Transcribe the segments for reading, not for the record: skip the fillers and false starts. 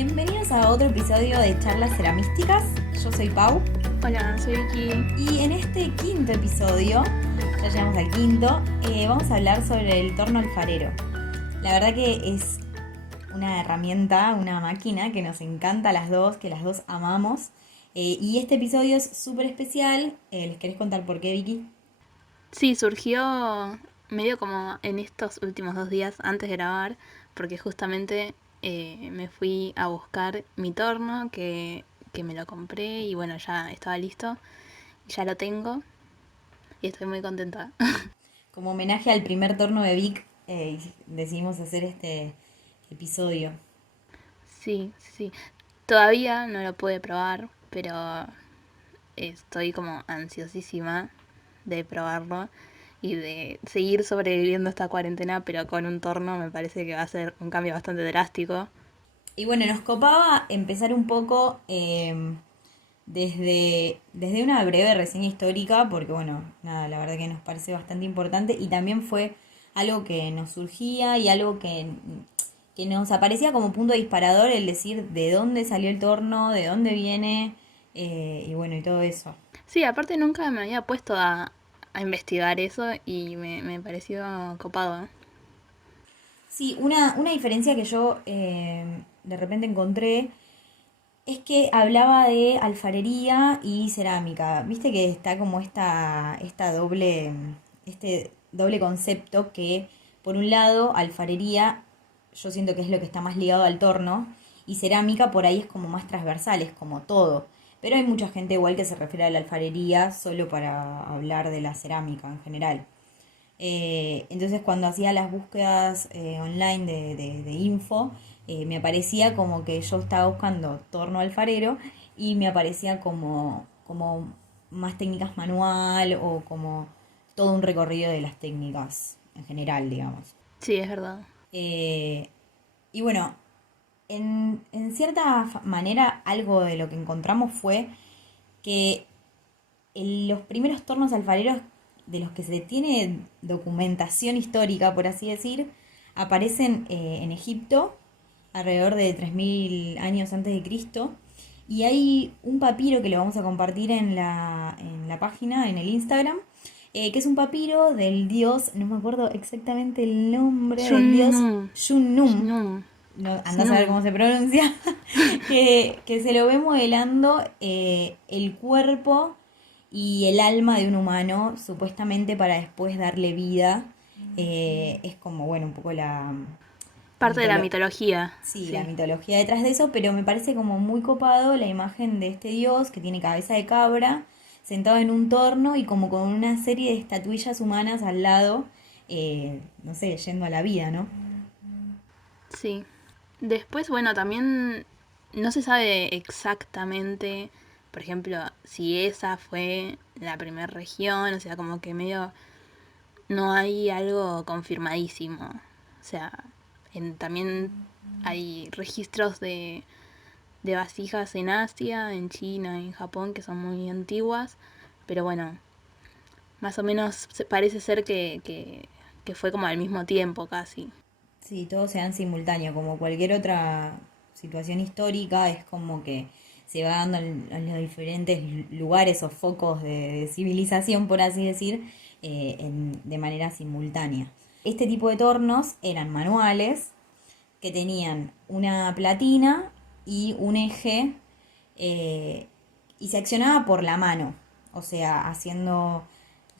Bienvenidos a otro episodio de Charlas Ceramísticas. Yo soy Pau. Hola, soy Vicky. Y en este quinto episodio, ya llegamos al quinto, vamos a hablar sobre el torno alfarero. La verdad que es una herramienta, una máquina que nos encanta a las dos, que las dos amamos. Y este episodio es súper especial. ¿Les querés contar por qué, Vicky? Sí, surgió medio como en estos últimos 2 días antes de grabar, porque justamente me fui a buscar mi torno, que me lo compré y bueno, ya estaba listo, ya lo tengo y estoy muy contenta. Como homenaje al primer torno de Vic, decidimos hacer este episodio. Sí, sí. Todavía no lo pude probar, pero estoy como ansiosísima de probarlo y de seguir sobreviviendo esta cuarentena, pero con un torno me parece que va a ser un cambio bastante drástico. Y bueno, nos copaba empezar un poco desde una breve reseña histórica, porque bueno, nada, la verdad que nos parece bastante importante y también fue algo que nos surgía y algo que nos aparecía como punto disparador, el decir de dónde salió el torno, de dónde viene, y bueno, y todo eso. Sí, aparte nunca me había puesto a investigar eso y me pareció copado. Sí, una diferencia que yo de repente encontré es que hablaba de alfarería y cerámica. Viste que está como esta doble, este doble concepto que, por un lado, alfarería, yo siento que es lo que está más ligado al torno, y cerámica por ahí es como más transversal, es como todo. Pero hay mucha gente igual que se refiere a la alfarería solo para hablar de la cerámica en general. Entonces cuando hacía las búsquedas online de info, me aparecía como que yo estaba buscando torno alfarero y me aparecía como más técnicas manual o como todo un recorrido de las técnicas en general, digamos. Sí, es verdad. Eh, y bueno, en cierta manera algo de lo que encontramos fue que los primeros tornos alfareros de los que se tiene documentación histórica, por así decir, aparecen en Egipto alrededor de 3000 años antes de Cristo. Y hay un papiro que lo vamos a compartir en la página, en el Instagram, que es un papiro del dios, no me acuerdo exactamente el nombre, del dios Shunum. Shunnum, Shnum. no, andás a saber Snum. cómo se pronuncia, que se lo ve modelando el cuerpo y el alma de un humano, supuestamente para después darle vida. Es como, bueno, un poco la Parte de la mitología. mitología, Sí, la sí. mitología detrás de eso, pero me parece como muy copado la imagen de este dios que tiene cabeza de cabra, sentado en un torno y como con una serie de estatuillas humanas al lado, no sé, yendo a la vida, ¿no? Sí. Después, bueno, también no se sabe exactamente, por ejemplo, si esa fue la primera región, o sea, como que medio no hay algo confirmadísimo. O sea, también hay registros de vasijas en Asia, en China, en Japón, que son muy antiguas, pero bueno, más o menos parece ser que fue como al mismo tiempo casi. Sí, todo se da en simultáneo, como cualquier otra situación histórica, es como que se va dando en los diferentes lugares o focos de civilización, por así decir, de manera simultánea. Este tipo de tornos eran manuales, que tenían una platina y un eje, eh, y se accionaba por la mano, o sea,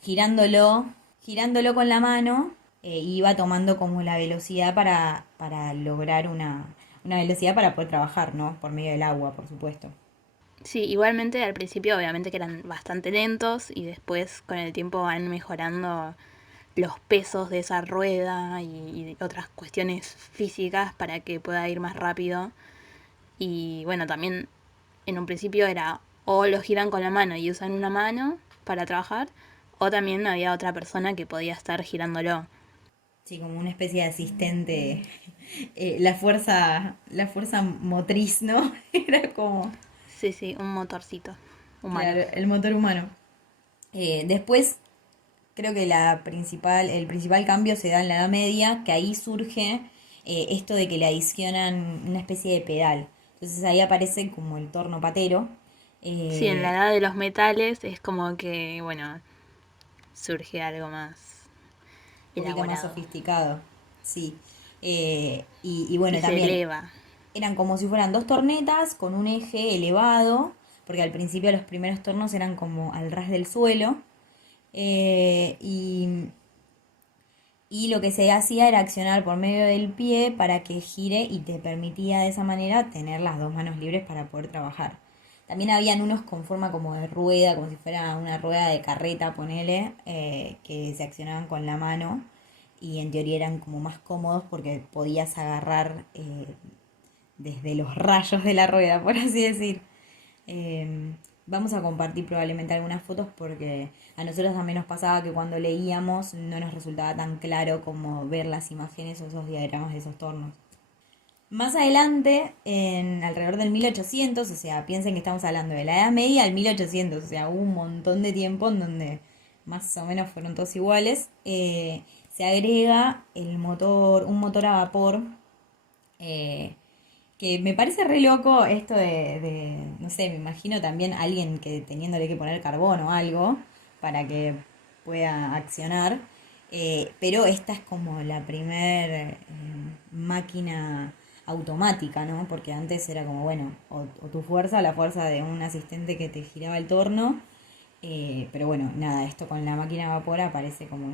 girándolo, girándolo con la mano, iba tomando como la velocidad para lograr una velocidad para poder trabajar, ¿no? Por medio del agua, por supuesto. Sí, igualmente al principio obviamente que eran bastante lentos y después con el tiempo van mejorando los pesos de esa rueda y otras cuestiones físicas para que pueda ir más rápido. Y bueno, también en un principio era o lo giran con la mano y usan una mano para trabajar, o también había otra persona que podía estar girándolo. Sí, como una especie de asistente, la fuerza motriz, ¿no? Era como, Sí, sí, un motorcito humano. claro, el motor humano. Después creo que el principal cambio se da en la Edad Media, que ahí surge esto de que le adicionan una especie de pedal. Entonces ahí aparece como el torno patero. Sí, en la eh, edad de los metales es como que, bueno, surge algo más un poquito más elaborado sofisticado, sí. Y y bueno, se también eleva. eran como si fueran dos tornetas con un eje elevado, porque al principio los primeros tornos eran como al ras del suelo. eh, y, y lo que se hacía era accionar por medio del pie para que gire y te permitía de esa manera tener las dos manos libres para poder trabajar. También habían unos con forma como de rueda, como si fuera una rueda de carreta, ponele, que se accionaban con la mano y en teoría eran como más cómodos porque podías agarrar desde los rayos de la rueda, por así decir. Vamos a compartir probablemente algunas fotos porque a nosotros también nos pasaba que cuando leíamos no nos resultaba tan claro como ver las imágenes o esos diagramas de esos tornos. Más adelante, en alrededor del 1800, o sea, piensen que estamos hablando de la Edad Media al 1800, o sea, hubo un montón de tiempo en donde más o menos fueron todos iguales, se agrega un motor a vapor, eh, que me parece re loco esto no sé, me imagino también alguien que teniéndole que poner carbón o algo para que pueda accionar. Pero esta es como la primer máquina automática, ¿no? Porque antes era como, bueno, o tu fuerza o la fuerza de un asistente que te giraba el torno. Pero bueno, nada, esto con la máquina a vapor aparece como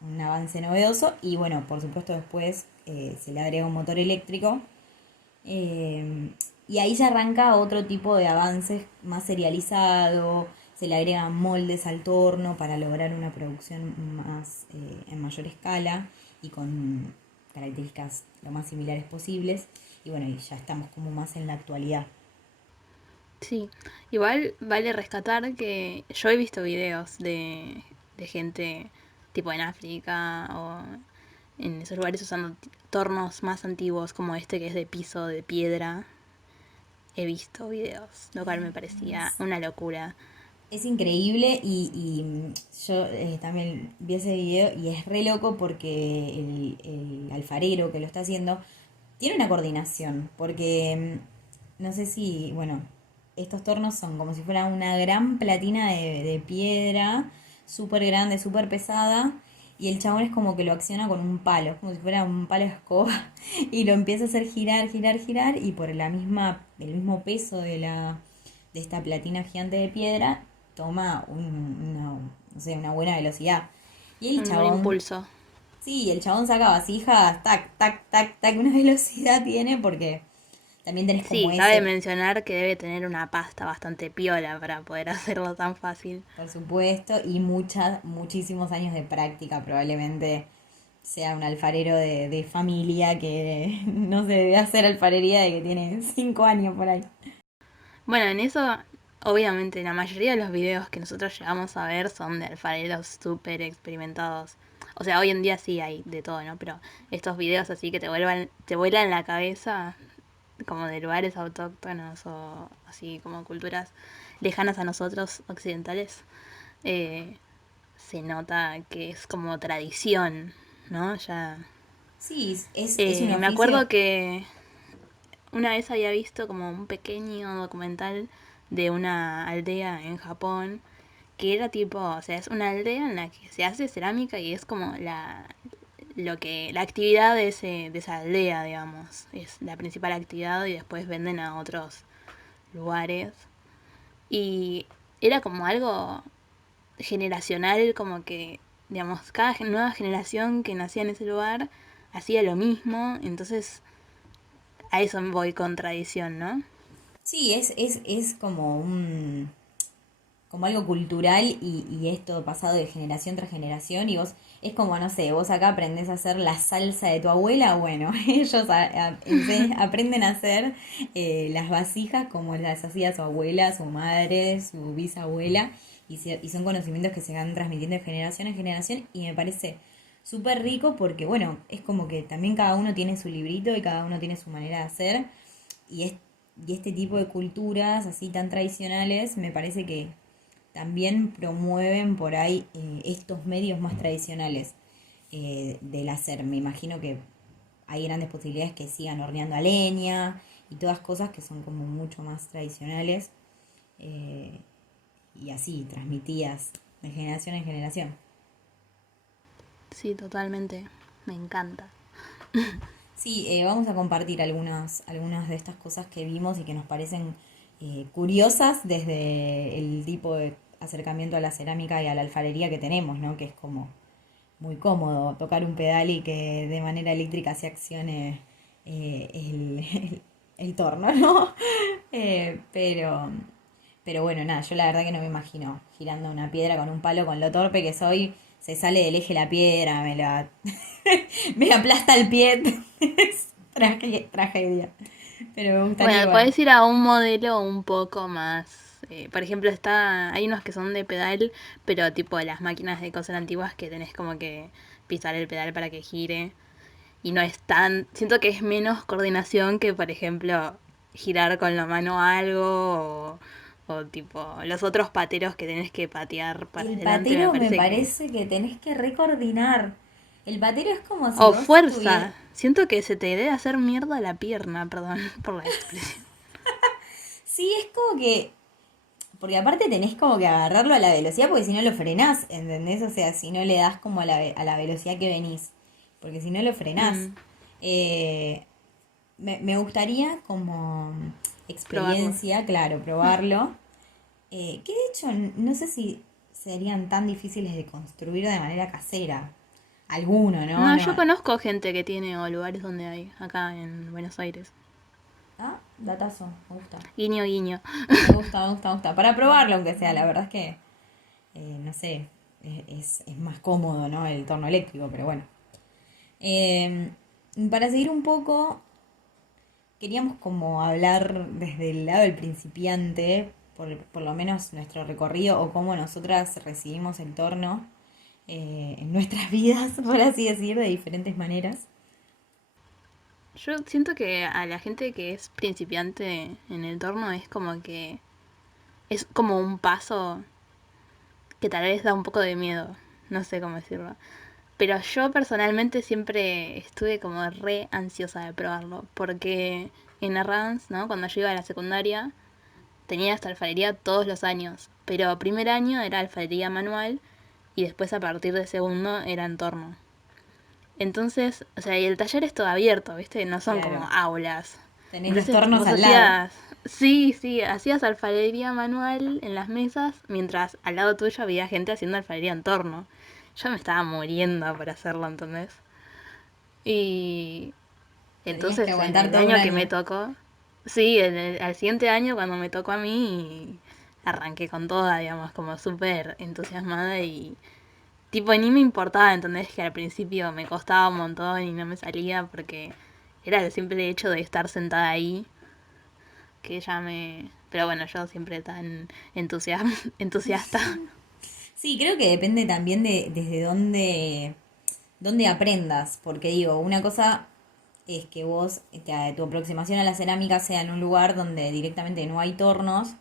un avance novedoso. Y bueno, por supuesto después se le agrega un motor eléctrico, y ahí ya arranca otro tipo de avances más serializado, se le agregan moldes al torno para lograr una producción más en mayor escala y con características lo más similares posibles. Y bueno, y ya estamos como más en la actualidad. Sí, igual vale rescatar que yo he visto videos de gente tipo en África o en esos lugares usando tornos más antiguos como este que es de piso de piedra. He visto videos, lo cual me parecía una locura. Es increíble yo también vi ese video y es re loco porque el alfarero que lo está haciendo tiene una coordinación, porque no sé si, bueno, estos tornos son como si fuera una gran platina de piedra, súper grande, súper pesada, y el chabón es como que lo acciona con un palo, como si fuera un palo de escoba, y lo empieza a hacer girar, girar, girar, y por el mismo peso de esta platina gigante de piedra, toma no sé, una buena velocidad. Y el Un buen chabón, impulso. sí, el chabón saca vasijas, tac, tac, tac, tac, una velocidad tiene porque también tenés como Sí, cabe ese, mencionar que debe tener una pasta bastante piola para poder hacerlo tan fácil. por supuesto, y muchísimos años de práctica, probablemente sea un alfarero de familia que no se debe hacer alfarería de que tiene 5 años por ahí. Bueno, en eso, obviamente, la mayoría de los videos que nosotros llegamos a ver son de alfareros súper experimentados. O sea, hoy en día sí hay de todo, ¿no? Pero estos videos así que te vuelan la cabeza, como de lugares autóctonos o así como culturas lejanas a nosotros, occidentales, eh, se nota que es como tradición, ¿no? Ya. Sí, es un Me oficio. acuerdo que una vez había visto como un pequeño documental de una aldea en Japón que era tipo, o sea, es una aldea en la que se hace cerámica y es como la actividad de esa aldea, digamos, es la principal actividad y después venden a otros lugares y era como algo generacional, como que, digamos, cada nueva generación que nacía en ese lugar hacía lo mismo, entonces a eso me voy con tradición, ¿no? Sí, es como algo cultural y esto pasado de generación tras generación y vos, es como, no sé, vos acá aprendés a hacer la salsa de tu abuela, bueno, ellos aprenden a hacer las vasijas como las hacía su abuela, su madre, su bisabuela, y son conocimientos que se van transmitiendo de generación en generación y me parece súper rico porque, bueno, es como que también cada uno tiene su librito y cada uno tiene su manera de hacer y, es, y este tipo de culturas así tan tradicionales me parece que también promueven por ahí estos medios más tradicionales del hacer. Me imagino que hay grandes posibilidades que sigan horneando a leña, y todas cosas que son como mucho más tradicionales eh, y así, transmitidas de generación en generación. Sí, totalmente. Me encanta. Sí, vamos a compartir algunas de estas cosas que vimos y que nos parecen curiosas desde el tipo de acercamiento a la cerámica y a la alfarería que tenemos, ¿no? Que es como muy cómodo tocar un pedal y que de manera eléctrica se accione el torno, ¿no? Pero, bueno, nada, yo la verdad que no me imagino girando una piedra con un palo con lo torpe que soy. Se sale del eje la piedra, me aplasta el pie. Es tragedia. Pero me gustaría Bueno, igual. podés ir a un modelo un poco más. Por ejemplo, hay unos que son de pedal, pero tipo las máquinas de coser antiguas que tenés como que pisar el pedal para que gire. Y no es tan. Siento que es menos coordinación que, por ejemplo, girar con la mano algo o tipo los otros pateros que tenés que patear para El adelante. Me patero me parece que. parece que tenés que recoordinar. El patero es como si O vos tuvieras... fuerza. Siento que se te debe hacer mierda la pierna, perdón por la expresión. Sí, es como que... Porque aparte tenés como que agarrarlo a la velocidad porque si no lo frenás, ¿entendés? O sea, si no le das como a la velocidad que venís. Porque si no lo frenás. Mm, Eh, me gustaría como probarlo. experiencia, claro, probarlo. Que de hecho no sé si serían tan difíciles de construir de manera casera. Alguno, ¿no? No, No. yo conozco gente que tiene o lugares donde hay, acá en Buenos Aires. Ah, datazo, me gusta. Guiño, guiño. Me gusta, me gusta, me gusta. Para probarlo, aunque sea, la verdad es que, no sé, es más cómodo, ¿no? El torno eléctrico, pero bueno. Eh, para seguir un poco, queríamos como hablar desde el lado del principiante, por lo menos nuestro recorrido o cómo nosotras recibimos el torno en nuestras vidas, por así decir, de diferentes maneras. Yo siento que a la gente que es principiante en el torno es como que es como un paso que tal vez da un poco de miedo, no sé cómo decirlo. Pero yo personalmente siempre estuve como re ansiosa de probarlo, porque en Arrans, ¿no? Cuando yo iba a la secundaria, tenía esta alfarería todos los años, pero primer año era alfarería manual y después a partir de segundo era en torno. Entonces, o sea, y el taller es todo abierto, ¿viste? No son como Claro, aulas. tenés los Entonces tornos vos al lado. hacías, sí, sí, hacías alfarería manual en las mesas, mientras al lado tuyo había gente haciendo alfarería en torno. Yo me estaba muriendo por hacerlo, ¿entendés? Y Tenías que entonces en aguantar el todo un año que me año. tocó, sí, al siguiente año cuando me tocó a mí, arranqué con toda, digamos, como súper entusiasmada y tipo ni me importaba, ¿entendés? Que al principio me costaba un montón y no me salía porque era el simple hecho de estar sentada ahí que ya me... Pero bueno, yo siempre tan entusiasta. Sí, creo que depende también de desde dónde aprendas, porque digo, una cosa es que vos, tu aproximación a la cerámica sea en un lugar donde directamente no hay tornos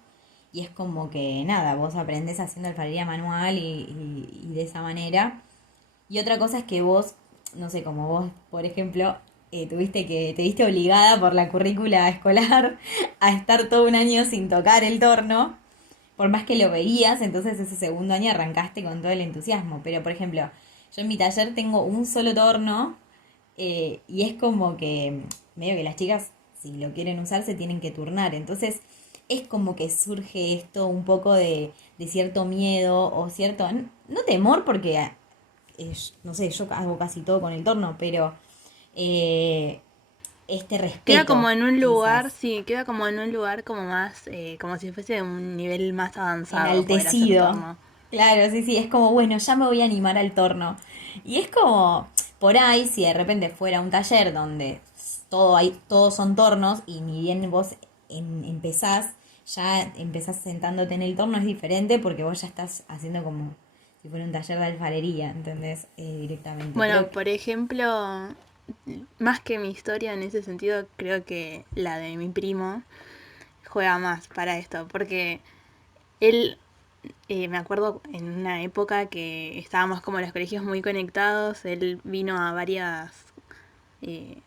y es como que nada, vos aprendés haciendo alfarería manual y de esa manera. Y otra cosa es que vos, no sé, como vos, por ejemplo, te viste obligada por la currícula escolar a estar todo un año sin tocar el torno, por más que lo veías, entonces ese segundo año arrancaste con todo el entusiasmo. Pero, por ejemplo, yo en mi taller tengo un solo torno y es como que medio que las chicas, si lo quieren usar, se tienen que turnar. Entonces es como que surge esto un poco de cierto miedo o cierto, no temor, porque no sé, yo hago casi todo con el torno, pero eh, este Queda respeto, como en un lugar, quizás, sí, queda como en un lugar como más, como si fuese un nivel más avanzado poder hacer enaltecido. torno. Claro, sí, sí, es como, bueno, ya me voy a animar al torno. Y es como, por ahí, si de repente fuera un taller donde todos son tornos y ni bien vos empezás, ya empezás sentándote en el torno, es diferente porque vos ya estás haciendo como si fuera un taller de alfarería, ¿entendés? Directamente. Bueno, Creo que, por ejemplo, más que mi historia en ese sentido, creo que la de mi primo juega más para esto, porque él, me acuerdo en una época que estábamos como los colegios muy conectados, él vino a varias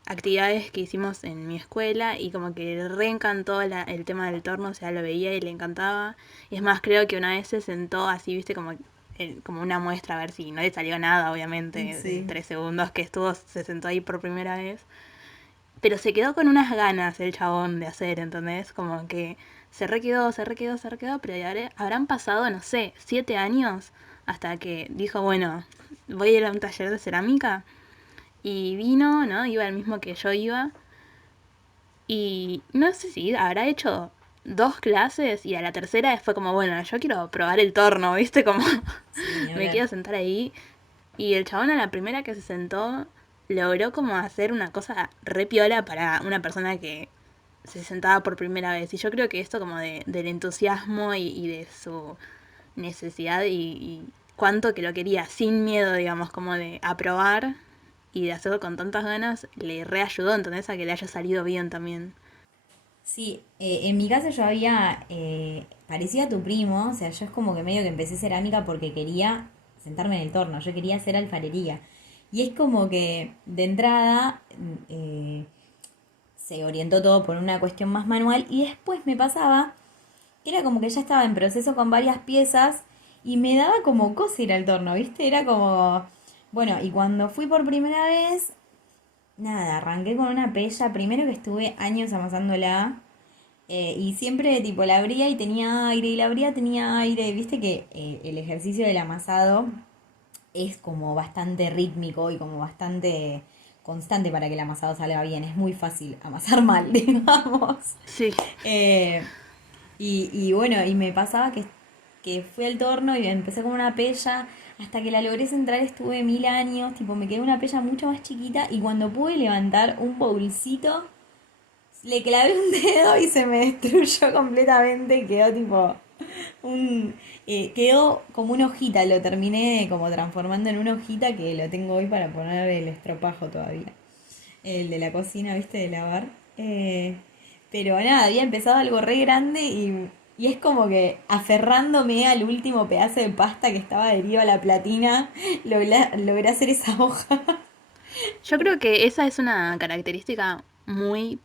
actividades que hicimos en mi escuela y como que le reencantó el tema del torno, o sea, lo veía y le encantaba. Y es más, creo que una vez se sentó así, viste, como una muestra, a ver si no le salió nada, obviamente, en Sí. 3 segundos que estuvo, se sentó ahí por primera vez. Pero se quedó con unas ganas el chabón de hacer, ¿entendés? Como que se requedó, se requedó, se requedó, pero ya habrán pasado, no sé, 7 años hasta que dijo, bueno, voy a ir a un taller de cerámica. Y vino, ¿no? Iba el mismo que yo iba. Y no sé si habrá hecho 2 clases y a la tercera fue como, bueno, yo quiero probar el torno, ¿viste? Como Sí, ni me hablar. quiero sentar ahí. Y el chabón a la primera que se sentó logró como hacer una cosa re piola para una persona que se sentaba por primera vez. Y yo creo que esto como del entusiasmo y de su necesidad y cuánto que lo quería, sin miedo, digamos, como de aprobar y de hacerlo con tantas ganas, le reayudó, entonces a que le haya salido bien también. Sí, en mi caso yo había, parecía a tu primo, o sea, yo es como que medio que empecé cerámica porque quería sentarme en el torno, yo quería hacer alfarería. Y es como que de entrada se orientó todo por una cuestión más manual y después me pasaba que era como que ya estaba en proceso con varias piezas y me daba como cosa ir al torno, ¿viste? Era como, bueno, y cuando fui por primera vez, nada, arranqué con una pella, primero que estuve años amasándola. Y siempre tipo la abría y tenía aire, y la abría tenía aire. Viste que el ejercicio del amasado es como bastante rítmico y como bastante constante para que el amasado salga bien. Es muy fácil amasar mal, digamos. Sí, Eh, y bueno, y me pasaba que fui al torno y empecé con una pella. Hasta que la logré centrar estuve 1000 años. Tipo, me quedé una pella mucho más chiquita. Y cuando pude levantar un bowlcito, le clavé un dedo y se me destruyó completamente. Quedó tipo un... quedó como una hojita. Lo terminé como transformando en una hojita que lo tengo hoy para poner el estropajo todavía. El de la cocina, viste, de lavar. Pero nada, había empezado algo re grande y es como que aferrándome al último pedazo de pasta que estaba adherido a la platina, logré hacer esa hoja. yo creo que esa es una característica muy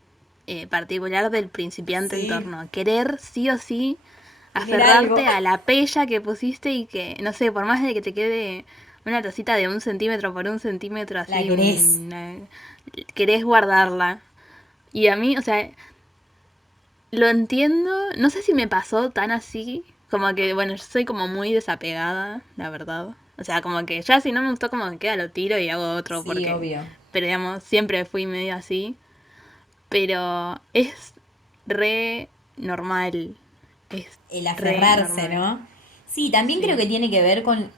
particular del principiante en Sí, torno. Querer sí o sí tener algo. aferrarte a la pella que pusiste y que, no sé, por más de que te quede una tacita de 1 centímetro por 1 centímetro La así, querés. querés guardarla. Y a mí, o sea, lo entiendo, no sé si me pasó tan así, como que, bueno, yo soy como muy desapegada, la verdad. O sea, como que ya si no me gustó, como que queda, lo tiro y hago otro, Sí, porque, obvio. pero digamos, siempre fui medio así. Pero es re normal, es El re aferrarse, normal, ¿no? Sí, también creo sí. que tiene que ver con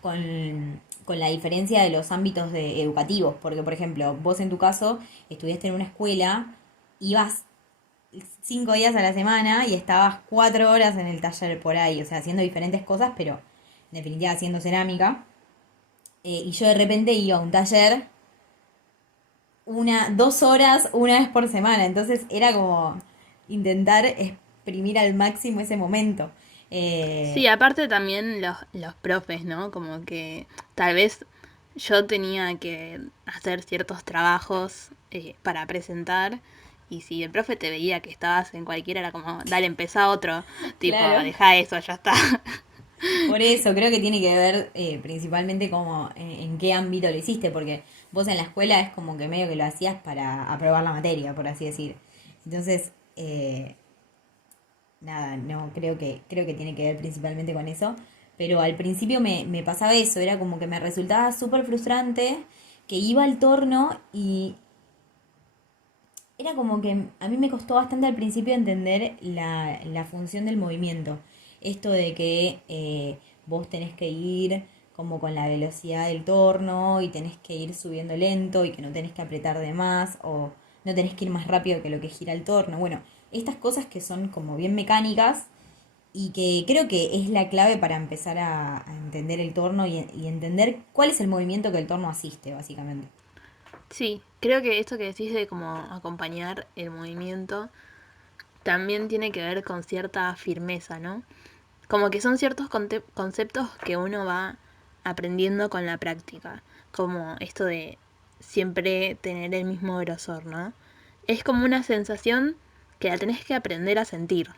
la diferencia de los ámbitos educativos, porque por ejemplo, vos en tu caso estudiaste en una escuela, ibas 5 días a la semana y estabas 4 horas en el taller por ahí, o sea, haciendo diferentes cosas, pero en definitiva haciendo cerámica. Y yo de repente iba a un taller 2 horas una vez por semana. Entonces era como intentar exprimir al máximo ese momento. Sí, Eh, aparte también los profes, ¿no? Como que tal vez yo tenía que hacer ciertos trabajos para presentar y si el profe te veía que estabas en cualquiera era como, dale, empezá otro, tipo, claro. deja eso, ya está. Por eso creo que tiene que ver principalmente como en qué ámbito lo hiciste, porque vos en la escuela es como que medio que lo hacías para aprobar la materia, por así decir. Entonces, nada, no, creo que tiene que ver principalmente con eso. Pero al principio me pasaba eso, era como que me resultaba súper frustrante que iba al torno y era como que a mí me costó bastante al principio entender la función del movimiento. Esto de que vos tenés que ir como con la velocidad del torno y tenés que ir subiendo lento y que no tenés que apretar de más o no tenés que ir más rápido que lo que gira el torno. Bueno, estas cosas que son como bien mecánicas y que creo que es la clave para empezar a entender el torno y entender cuál es el movimiento que el torno asiste, básicamente. Sí, creo que esto que decís de como acompañar el movimiento también tiene que ver con cierta firmeza, ¿no? Como que son ciertos conceptos que uno va aprendiendo con la práctica, como esto de siempre tener el mismo grosor, ¿no? Es como una sensación que la tenés que aprender a sentir.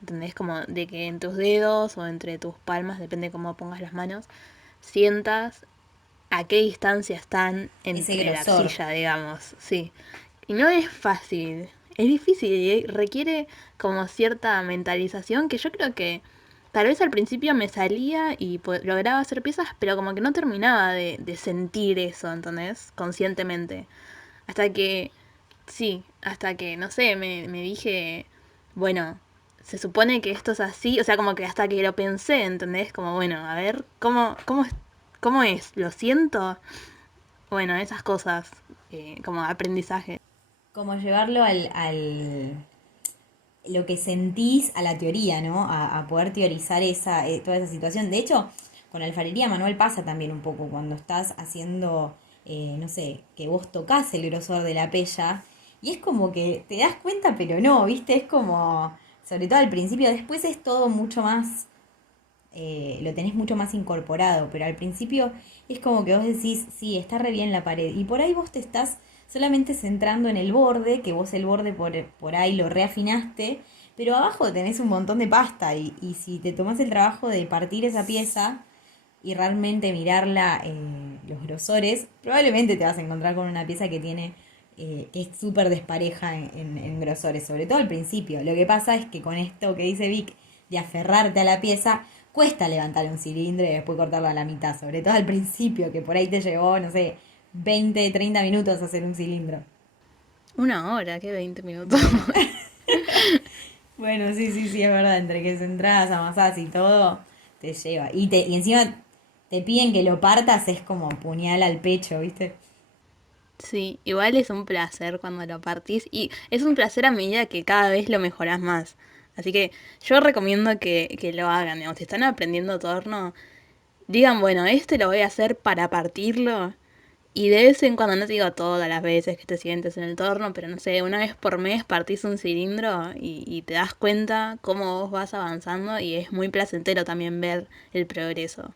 ¿Entendés? Como de que en tus dedos o entre tus palmas, depende cómo pongas las manos, sientas a qué distancia están Ese entre la grosor. arcilla, digamos, sí. Y no es fácil, es difícil y requiere como cierta mentalización que yo creo que tal vez al principio me salía y lograba hacer piezas, pero como que no terminaba de sentir eso, ¿entendés? Conscientemente. Hasta que, sí, hasta que, no sé, me dije, bueno, se supone que esto es así, o sea, como que hasta que lo pensé, ¿entendés? Como, bueno, a ver, cómo es? ¿Lo siento? Bueno, esas cosas, como aprendizaje. Como llevarlo lo que sentís a la teoría, ¿no? A poder teorizar toda esa situación. De hecho, con alfarería manual pasa también un poco cuando estás haciendo, no sé, que vos tocas el grosor de la pella y es como que te das cuenta, pero no, ¿viste? Es como, sobre todo al principio, después es todo mucho más, lo tenés mucho más incorporado, pero al principio es como que vos decís, sí, está re bien la pared, y por ahí vos te estás solamente centrando en el borde, que vos el borde por ahí lo reafinaste, pero abajo tenés un montón de pasta, y si te tomás el trabajo de partir esa pieza y realmente mirarla, los grosores, probablemente te vas a encontrar con una pieza que tiene... que es súper despareja en grosores, sobre todo al principio. Lo que pasa es que con esto que dice Vic, de aferrarte a la pieza, cuesta levantar un cilindro y después cortarlo a la mitad, sobre todo al principio, que por ahí te llevó, no sé, 20 30 minutos hacer un cilindro. Una hora, ¿qué 20 minutos? Bueno, bueno, sí, sí, sí, es verdad, entre que centradas, amasás y todo, te lleva. Y encima te piden que lo partas, es como puñal al pecho, ¿viste? Sí, igual es un placer cuando lo partís y es un placer a medida que cada vez lo mejorás más. Así que yo recomiendo que lo hagan, digamos, si están aprendiendo torno, digan, bueno, este lo voy a hacer para partirlo. Y de vez en cuando, no te digo todas las veces que te sientes en el torno, pero no sé, una vez por mes partís un cilindro y te das cuenta cómo vos vas avanzando y es muy placentero también ver el progreso.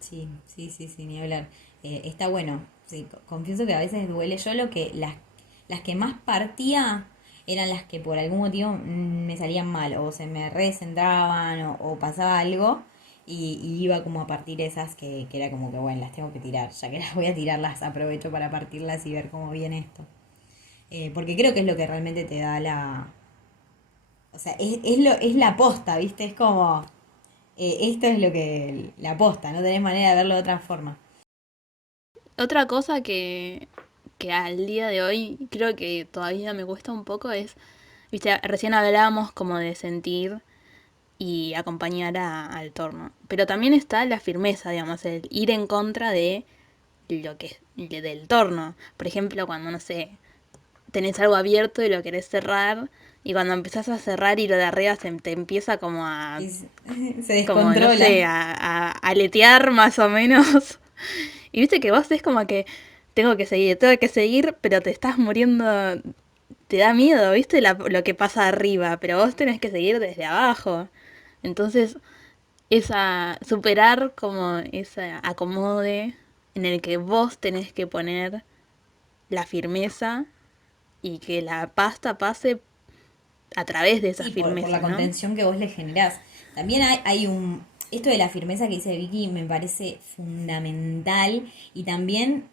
Sí, sí, sí, sí, ni hablar. Está bueno. Sí, confieso que a veces duele. Yo las que más partía eran las que por algún motivo me salían mal, o se me recentraban, o pasaba algo, y iba como a partir esas que era como que, bueno, las tengo que tirar. Ya que las voy a tirar, las aprovecho para partirlas y ver cómo viene esto. Porque creo que es lo que realmente te da o sea, es la posta, ¿viste? Es como, esto es lo que, la posta, no tenés manera de verlo de otra forma. Otra cosa que al día de hoy creo que todavía me cuesta un poco es, viste, recién hablábamos como de sentir y acompañar al torno. Pero también está la firmeza, digamos, el ir en contra de lo que del torno. Por ejemplo, cuando, no sé, tenés algo abierto y lo querés cerrar, y cuando empezás a cerrar y lo de arriba se te empieza como a, Es- se como, no sé, descontrola. a aletear más o menos. Y viste que vos es como que tengo que seguir, pero te estás muriendo, te da miedo, viste lo que pasa arriba, pero vos tenés que seguir desde abajo. Entonces, superar como ese acomode en el que vos tenés que poner la firmeza y que la pasta pase a través de esa Sí, por la firmeza, ¿no? contención que vos le generás. También hay un... Esto de la firmeza que dice Vicky me parece fundamental y también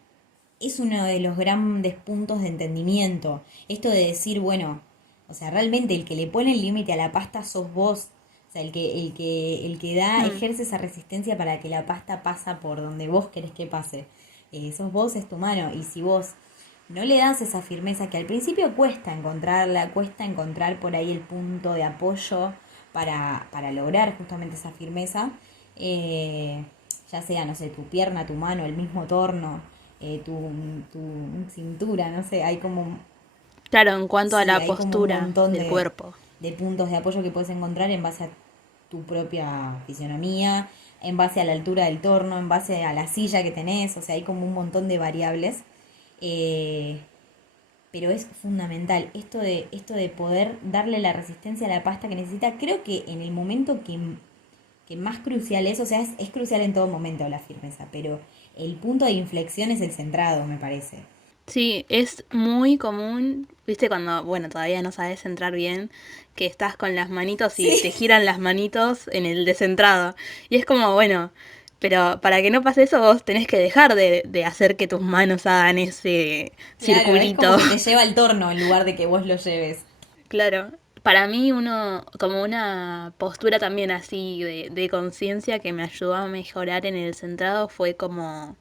es uno de los grandes puntos de entendimiento. Esto de decir, bueno, o sea, realmente el que le pone el límite a la pasta sos vos. O sea, el que da, Mm. ejerce esa resistencia para que la pasta pasa por donde vos querés que pase. Sos vos, es tu mano. Y si vos no le das esa firmeza que al principio cuesta encontrarla, cuesta encontrar por ahí el punto de apoyo para lograr justamente esa firmeza, eh, ya sea, no sé, tu pierna, tu mano, el mismo torno, tu, tu cintura, no sé, hay como, Claro, en cuanto a sí, la hay como un postura montón del cuerpo. de puntos de apoyo que puedes encontrar en base a tu propia fisionomía, en base a la altura del torno, en base a la silla que tenés, o sea, hay como un montón de variables. Eh, pero es fundamental esto de poder darle la resistencia a la pasta que necesita. Creo que en el momento que más crucial es, o sea, es crucial en todo momento la firmeza, pero el punto de inflexión es el centrado, me parece. Sí, es muy común, viste, cuando, bueno, todavía no sabes centrar bien, que estás con las manitos y te Sí, giran las manitos en el descentrado. Y es como, bueno, pero para que no pase eso, vos tenés que dejar de hacer que tus manos hagan ese claro, es como circulito. que te lleva el torno en lugar de que vos lo lleves. Claro. Para mí, uno, como una postura también así de conciencia que me ayudó a mejorar en el centrado fue como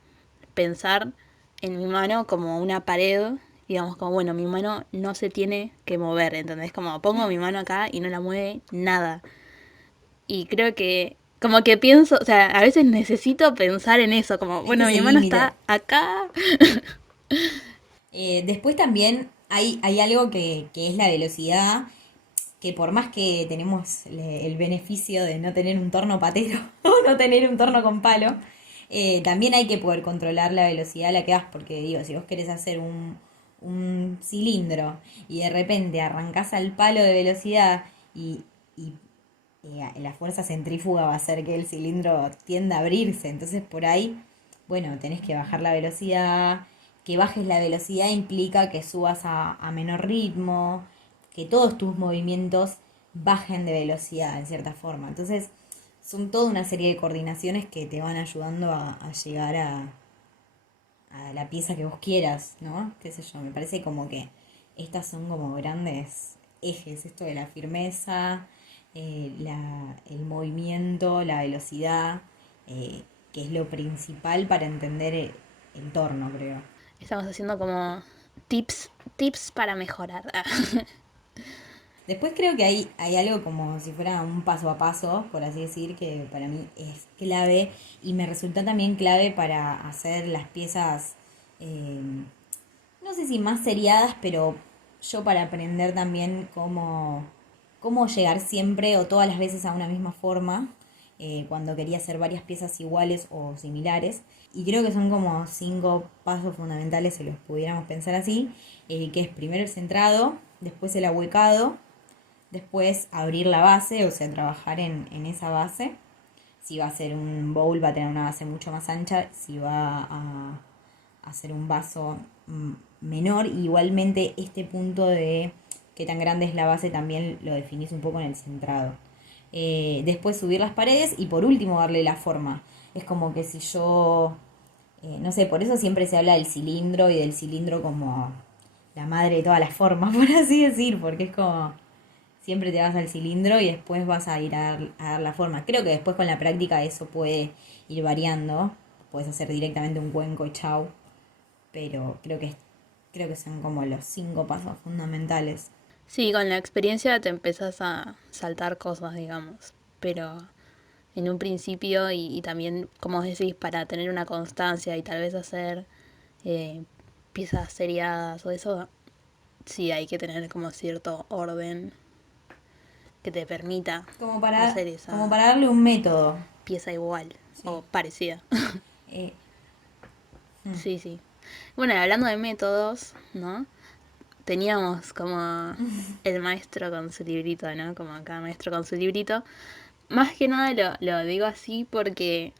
pensar en mi mano como una pared, digamos, como, bueno, mi mano no se tiene que mover, ¿entendés? Como pongo mi mano acá y no la mueve nada. Y creo que, como que pienso, o sea, a veces necesito pensar en eso, como, Este bueno, es mi el mano límite. está acá. Después también hay algo que es la velocidad, que por más que tenemos el beneficio de no tener un torno patero o no tener un torno con palo, también hay que poder controlar la velocidad a la que vas, porque digo, si vos querés hacer un cilindro y de repente arrancás al palo de velocidad y la fuerza centrífuga va a hacer que el cilindro tienda a abrirse, entonces por ahí, bueno, tenés que bajar la velocidad, que bajes la velocidad implica que subas a menor ritmo, que todos tus movimientos bajen de velocidad en cierta forma. Entonces, son toda una serie de coordinaciones que te van ayudando a llegar a la pieza que vos quieras, ¿no? Qué sé yo, me parece como que estas son como grandes ejes, esto de la firmeza, el movimiento, la velocidad, que es lo principal para entender el torno, creo. Estamos haciendo como tips para mejorar. Después creo que hay algo como si fuera un paso a paso, por así decir, que para mí es clave y me resulta también clave para hacer las piezas, eh, no sé si más seriadas, pero yo para aprender también cómo llegar siempre o todas las veces a una misma forma, cuando quería hacer varias piezas iguales o similares. Y creo que son como 5 pasos fundamentales, si los pudiéramos pensar así, que es primero el centrado, después el ahuecado, después abrir la base, o sea, trabajar en esa base. Si va a ser un bowl, va a tener una base mucho más ancha. Si va a hacer un vaso menor, igualmente este punto de qué tan grande es la base también lo definís un poco en el centrado. Después subir las paredes y por último darle la forma. Es como que si yo, no sé, por eso siempre se habla del cilindro y del cilindro como la madre de todas las formas, por así decir, porque es como siempre te vas al cilindro y después vas a ir a dar la forma. Creo que después con la práctica eso puede ir variando. Puedes hacer directamente un cuenco y chau. Pero creo que son como los 5 pasos fundamentales. Sí, con la experiencia te empezás a saltar cosas, digamos. Pero en un principio y también, como decís, para tener una constancia y tal vez hacer eh, piezas seriadas o eso, sí hay que tener como cierto orden que te permita Como hacer para, como esa para darle un método. pieza igual o Sí. parecida. Eh, mm. Sí, sí. Bueno, y hablando de métodos, ¿no? Teníamos como el maestro con su librito, ¿no? Como cada maestro con su librito. Más que nada lo digo así porque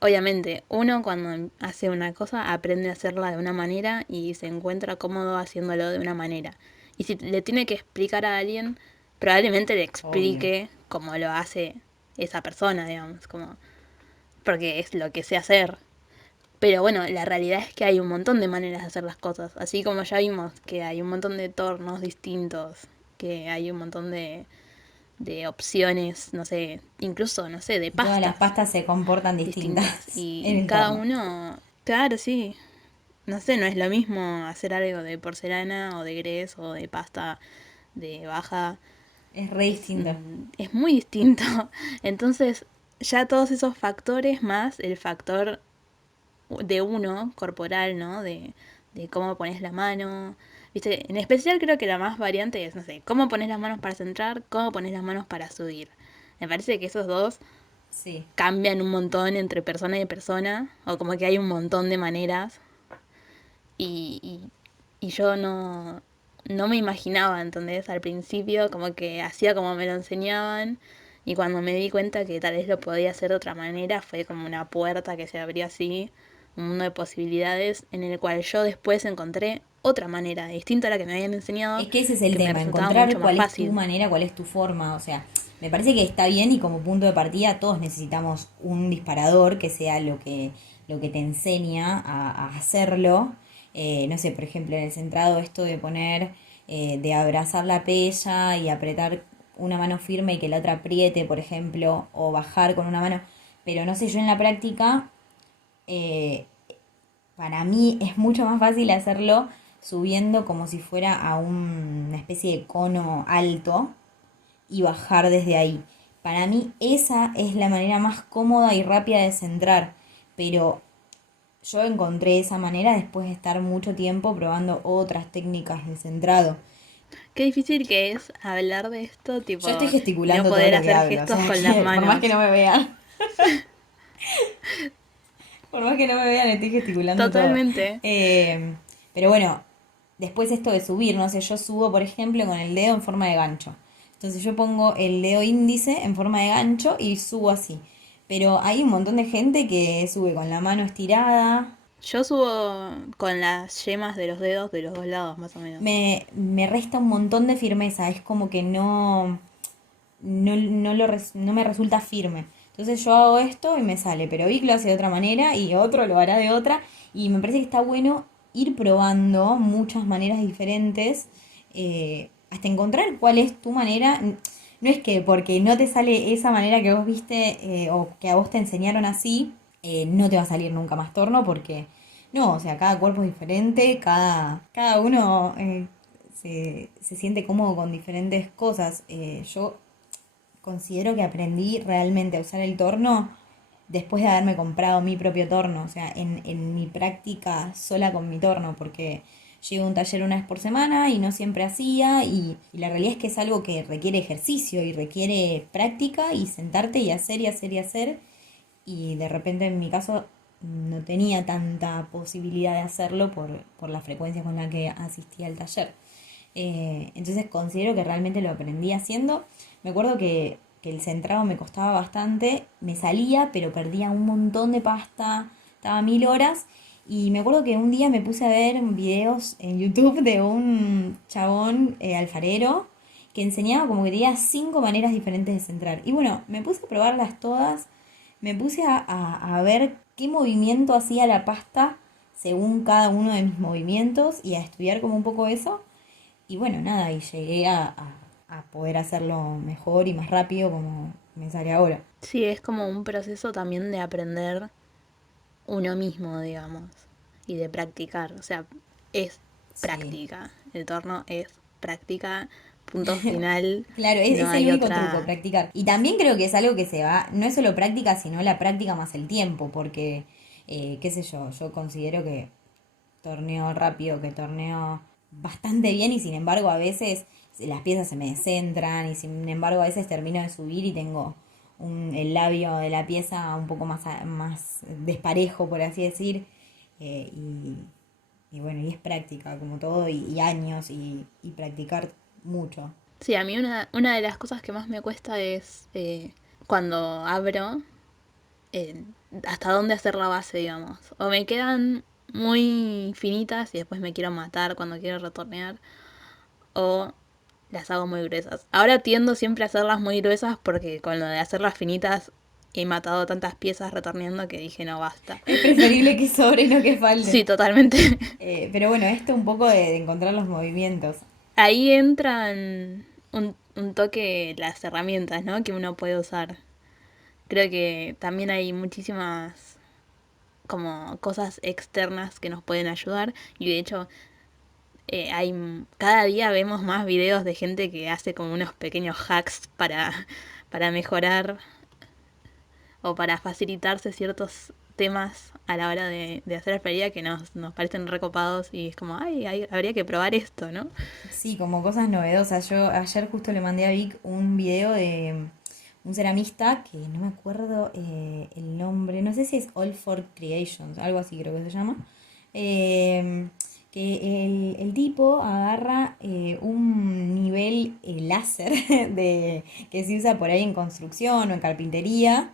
obviamente uno cuando hace una cosa aprende a hacerla de una manera y se encuentra cómodo haciéndolo de una manera. Y si le tiene que explicar a alguien, probablemente le Obvio. explique como lo hace esa persona, digamos, como porque es lo que sé hacer. Pero bueno, la realidad es que hay un montón de maneras de hacer las cosas. Así como ya vimos que hay un montón de tornos distintos, que hay un montón de opciones, no sé, incluso, no sé, de Y todas las pastas pastas se comportan distintas. distintas en Y el cada torno. uno, claro, sí. No sé, no es lo mismo hacer algo de porcelana o de grés o de pasta de baja. Es re distinto. Es muy distinto. Entonces, ya todos esos factores más el factor de uno corporal, ¿no? De cómo pones la mano. Viste, en especial creo que la más variante es, no sé, cómo pones las manos para centrar, cómo pones las manos para subir. Me parece que esos dos Sí. cambian un montón entre persona y persona, o como que hay un montón de maneras. Y, y yo no me imaginaba, ¿entendés? Al principio como que hacía como me lo enseñaban y cuando me di cuenta que tal vez lo podía hacer de otra manera fue como una puerta que se abría así un mundo de posibilidades en el cual yo después encontré otra manera distinta a la que me habían enseñado, Es que ese es el que me tema, resultaba mucho encontrar más cuál es tu fácil. manera, cuál es tu forma. O sea, me parece que está bien y como punto de partida todos necesitamos un disparador que sea lo que te enseña a hacerlo. No sé, por ejemplo, en el centrado esto de poner, de abrazar la pella y apretar una mano firme y que la otra apriete, por ejemplo, o bajar con una mano. Pero no sé, yo en la práctica eh, para mí es mucho más fácil hacerlo subiendo como si fuera a una especie de cono alto y bajar desde ahí. Para mí esa es la manera más cómoda y rápida de centrar, pero yo encontré esa manera después de estar mucho tiempo probando otras técnicas de centrado. Qué difícil que es hablar de esto, Yo tipo, estoy y no gesticulando todo poder lo que hacer hablo, o gestos sea con las que por más que manos. no me vean, por más que no me vean, estoy gesticulando todo. Totalmente. Eh, pero bueno, después esto de subir, no sé, yo subo, por ejemplo, con el dedo en forma de gancho. Entonces yo pongo el dedo índice en forma de gancho y subo así. Pero hay un montón de gente que sube con la mano estirada. Yo subo con las yemas de los dedos de los dos lados, más o menos. Me resta un montón de firmeza. Es como que no me resulta firme. Entonces yo hago esto y me sale, pero Vic lo hace de otra manera y otro lo hará de otra. Y me parece que está bueno ir probando muchas maneras diferentes hasta encontrar cuál es tu manera. No es que porque no te sale esa manera que vos viste o que a vos te enseñaron así, no te va a salir nunca más torno porque no, o sea, cada cuerpo es diferente, cada uno se siente cómodo con diferentes cosas. Yo considero que aprendí realmente a usar el torno después de haberme comprado mi propio torno, o sea, en mi práctica sola con mi torno, porque llego a un taller una vez por semana y no siempre hacía, y la realidad es que es algo que requiere ejercicio y requiere práctica y sentarte y hacer y hacer y hacer, y de repente en mi caso no tenía tanta posibilidad de hacerlo por la frecuencia con la que asistía al taller. Entonces considero que realmente lo aprendí haciendo. Me acuerdo que el centrado me costaba bastante, me salía, pero perdía un montón de pasta, estaba 1000 horas. Y me acuerdo que un día me puse a ver videos en YouTube de un chabón alfarero que enseñaba como que tenía 5 maneras diferentes de centrar. Y bueno, me puse a probarlas todas, me puse a ver qué movimiento hacía la pasta según cada uno de mis movimientos y a estudiar como un poco eso. Y bueno, nada, y llegué a poder hacerlo mejor y más rápido como me sale ahora. Sí, es como un proceso también de aprender uno mismo, digamos, y de practicar. O sea, es Sí. práctica. El torno es práctica, punto final. Claro, No es el hay único truco, otra. practicar. Y también creo que es algo que se va, no es solo práctica, sino la práctica más el tiempo, porque, qué sé yo considero que torneo rápido, que torneo bastante bien y sin embargo a veces las piezas se me descentran y sin embargo a veces termino de subir y tengo el labio de la pieza un poco más desparejo, por así decir. eh, y, y bueno, y es práctica como todo y años y practicar mucho. Sí, a mí una de las cosas que más me cuesta es cuando abro, eh, hasta dónde hacer la base, digamos. O me quedan muy finitas y después me quiero matar cuando quiero retornear. O las hago muy gruesas. Ahora tiendo siempre a hacerlas muy gruesas porque con lo de hacerlas finitas he matado tantas piezas retorneando que dije no basta. Es preferible que sobre y no que Sí, falte. totalmente. Pero bueno, esto un poco de encontrar los movimientos. Ahí entran un toque las herramientas, ¿no? Que uno puede usar. Creo que también hay muchísimas como cosas externas que nos pueden ayudar y de hecho cada día vemos más videos de gente que hace como unos pequeños hacks para mejorar o para facilitarse ciertos temas a la hora de hacer alfarería que nos parecen recopados y es como, habría que probar esto, ¿no? Sí, como cosas novedosas. Yo ayer justo le mandé a Vic un video de un ceramista que no me acuerdo el nombre, no sé si es All for Creations, algo así creo que se llama. Eh, que el tipo agarra un nivel láser que se usa por ahí en construcción o en carpintería.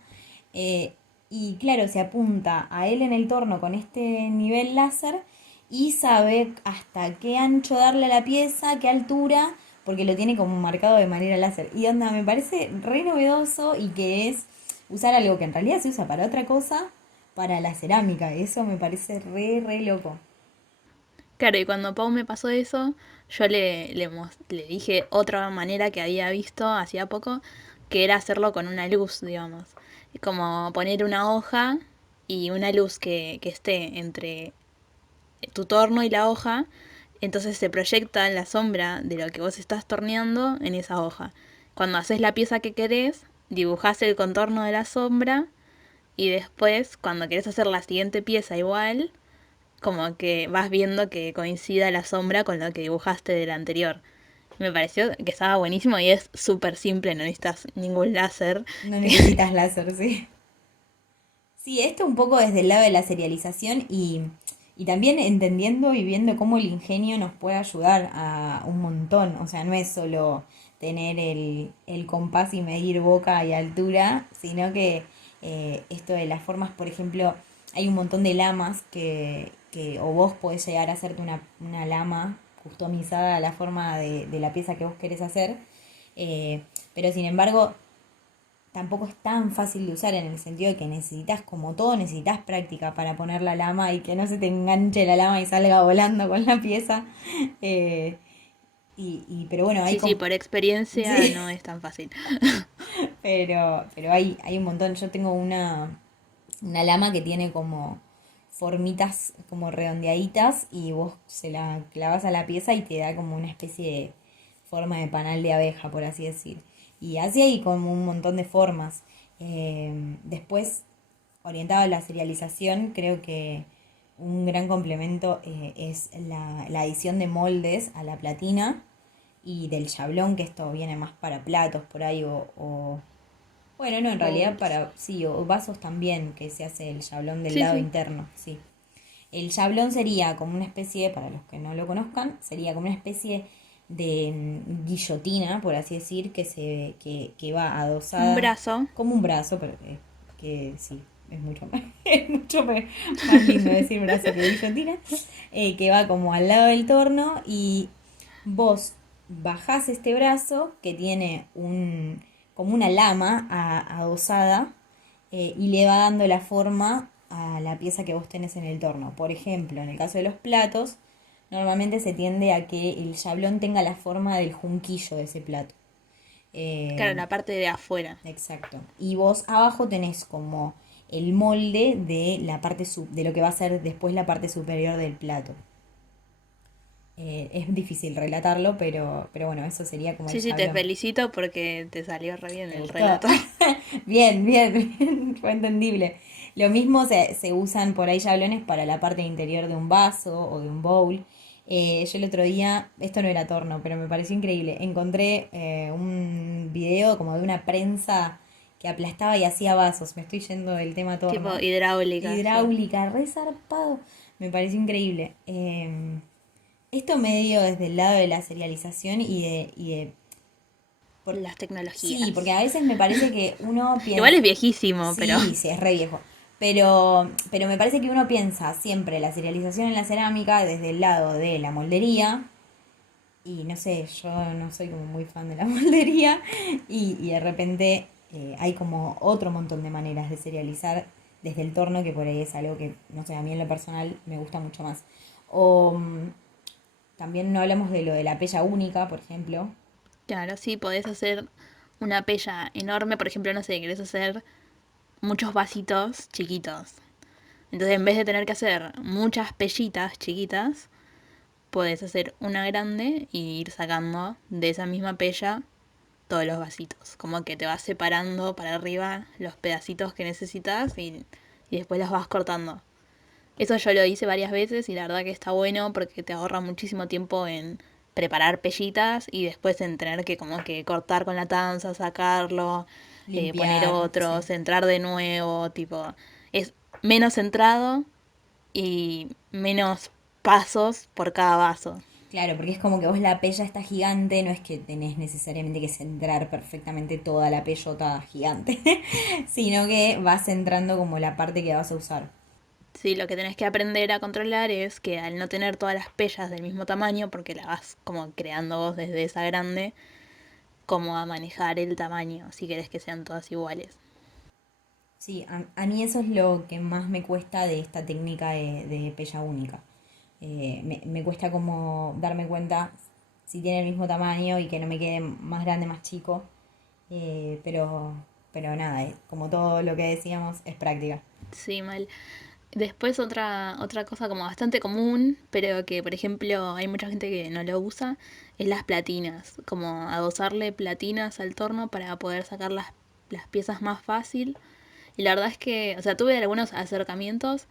y claro, se apunta a él en el torno con este nivel láser y sabe hasta qué ancho darle a la pieza, qué altura, porque lo tiene como marcado de manera láser. Y onda, me parece re novedoso y que es usar algo que en realidad se usa para otra cosa, para la cerámica. Eso me parece re loco. Claro, y cuando Pau me pasó eso, yo le dije otra manera que había visto hacía poco, que era hacerlo con una luz, digamos. Como poner una hoja y una luz que esté entre tu torno y la hoja, entonces se proyecta la sombra de lo que vos estás torneando en esa hoja. Cuando haces la pieza que querés, dibujás el contorno de la sombra y después, cuando querés hacer la siguiente pieza igual, como que vas viendo que coincida la sombra con lo que dibujaste del anterior. Me pareció que estaba buenísimo y es súper simple, no necesitas ningún láser. No necesitas láser, sí. Sí, esto un poco desde el lado de la serialización y también entendiendo y viendo cómo el ingenio nos puede ayudar a un montón. O sea, no es solo tener el compás y medir boca y altura, sino que esto de las formas, por ejemplo, hay un montón de lamas o vos podés llegar a hacerte una lama customizada a la forma de la pieza que vos querés hacer. Eh, pero sin embargo, tampoco es tan fácil de usar en el sentido de que necesitas, como todo, necesitas práctica para poner la lama y que no se te enganche la lama y salga volando con la pieza. Eh, pero bueno, Sí, sí, por experiencia sí, no es tan fácil. pero hay un montón. Yo tengo una lama que tiene como formitas como redondeaditas y vos se la clavas a la pieza y te da como una especie de forma de panal de abeja, por así decir. Y así hay como un montón de formas. Después, orientado a la serialización, creo que un gran complemento es la adición de moldes a la platina y del chablón, que esto viene más para platos por ahí bueno, no, en realidad Bowls. para, sí, o vasos también, que se hace el chablón del Sí, lado sí. interno, sí. El chablón sería como una especie, para los que no lo conozcan, sería como una especie de guillotina, por así decir, que va Un adosada brazo. como un brazo, pero que sí, es mucho más, es mucho más lindo decir brazo que guillotina, que va como al lado del torno y vos bajás este brazo que tiene como una lama adosada y le va dando la forma a la pieza que vos tenés en el torno. Por ejemplo, en el caso de los platos, normalmente se tiende a que el yablón tenga la forma del junquillo de ese plato. Claro, Eh, la parte de afuera. exacto. Y vos abajo tenés como el molde de de lo que va a ser después la parte superior del plato. Es difícil relatarlo, pero bueno, eso sería como el Sí, sí, te yablón. felicito porque te salió re bien ¿Te el gustó? relato. Bien, bien, bien, fue entendible. Lo mismo se usan por ahí yablones para la parte interior de un vaso o de un bowl. Yo el otro día, esto no era torno, pero me pareció increíble. Encontré un video como de una prensa que aplastaba y hacía vasos. Me estoy yendo del tema Tipo torno. hidráulica, sí. Hidráulica, re zarpado. Me pareció increíble. Esto medio desde el lado de la serialización y de por- Las sí, porque tecnologías. a veces me parece que uno Igual piensa, es viejísimo, pero sí, sí, es re viejo, pero me parece que uno piensa siempre la serialización en la cerámica desde el lado de la moldería, y no sé, yo no soy como muy fan de la moldería, y de repente hay como otro montón de maneras de serializar desde el torno, que por ahí es algo que, no sé, a mí en lo personal me gusta mucho más. O también no hablamos de lo de la pella única, por ejemplo. claro, sí, podés hacer una pella enorme. Por ejemplo, no sé, querés hacer muchos vasitos chiquitos. Entonces, en vez de tener que hacer muchas pellitas chiquitas, podés hacer una grande y ir sacando de esa misma pella todos los vasitos. Como que te vas separando para arriba los pedacitos que necesitas y después los vas cortando. Eso yo lo hice varias veces y la verdad que está bueno porque te ahorra muchísimo tiempo en preparar pellitas y después en tener que como que cortar con la tanza, sacarlo, poner Limpiar, otro, sí. centrar de nuevo, tipo, es menos centrado y menos pasos por cada vaso. Claro, porque es como que vos la pella está gigante, no es que tenés necesariamente que centrar perfectamente toda la pellota gigante, sino que vas centrando como la parte que vas a usar. Sí, lo que tenés que aprender a controlar es que al no tener todas las pellas del mismo tamaño, porque la vas como creando vos desde esa grande, como a manejar el tamaño, si querés que sean todas iguales. Sí, a mí eso es lo que más me cuesta de esta técnica de pella única. Me cuesta como darme cuenta si tiene el mismo tamaño y que no me quede más grande, más chico. Eh, pero, pero nada, como todo lo que decíamos, es práctica. Sí, mal. Después otra cosa como bastante común, pero que por ejemplo hay mucha gente que no lo usa, es las platinas. Como adosarle platinas al torno para poder sacar las piezas más fácil. Y la verdad es que, o sea, tuve algunos acercamientos,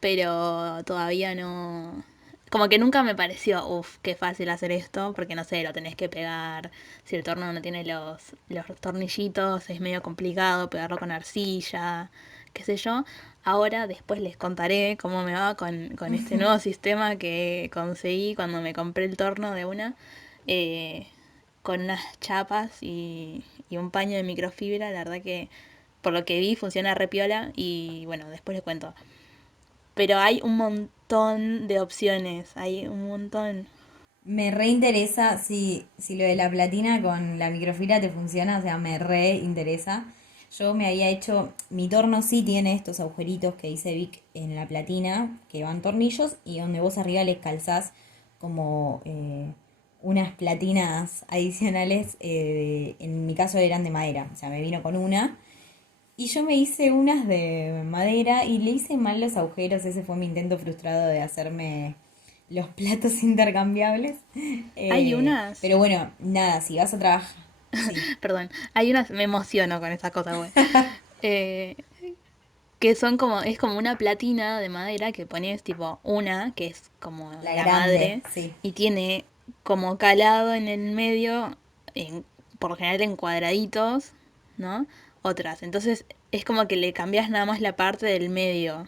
pero todavía no... Como que nunca me pareció, uff, qué fácil hacer esto, porque no sé, lo tenés que pegar. Si el torno no tiene los tornillitos, es medio complicado pegarlo con arcilla, qué sé yo. Ahora después les contaré cómo me va con este nuevo sistema que conseguí cuando me compré el torno de una, eh, con unas chapas y un paño de microfibra. La verdad que por lo que vi funciona re piola y bueno, después les cuento. Pero hay un montón de opciones, hay un montón. Me reinteresa si lo de la platina con la microfibra te funciona, o sea, me reinteresa. Yo me había hecho, mi torno sí tiene estos agujeritos que dice Vic en la platina, que van tornillos y donde vos arriba les calzás como unas platinas adicionales, en mi caso eran de madera, o sea, me vino con una. Y yo me hice unas de madera y le hice mal los agujeros. Ese fue mi intento frustrado de hacerme los platos intercambiables. Hay unas, Pero bueno, nada, si vas a trabajar. Sí, perdón, hay unas, me emociono con estas cosas, güey. Eh, que son como, es como una platina de madera que pones tipo una, que es como la la grande, madre, sí. y tiene como calado en el medio, por lo general en cuadraditos, ¿no? Otras. Entonces es como que le cambias nada más la parte del medio.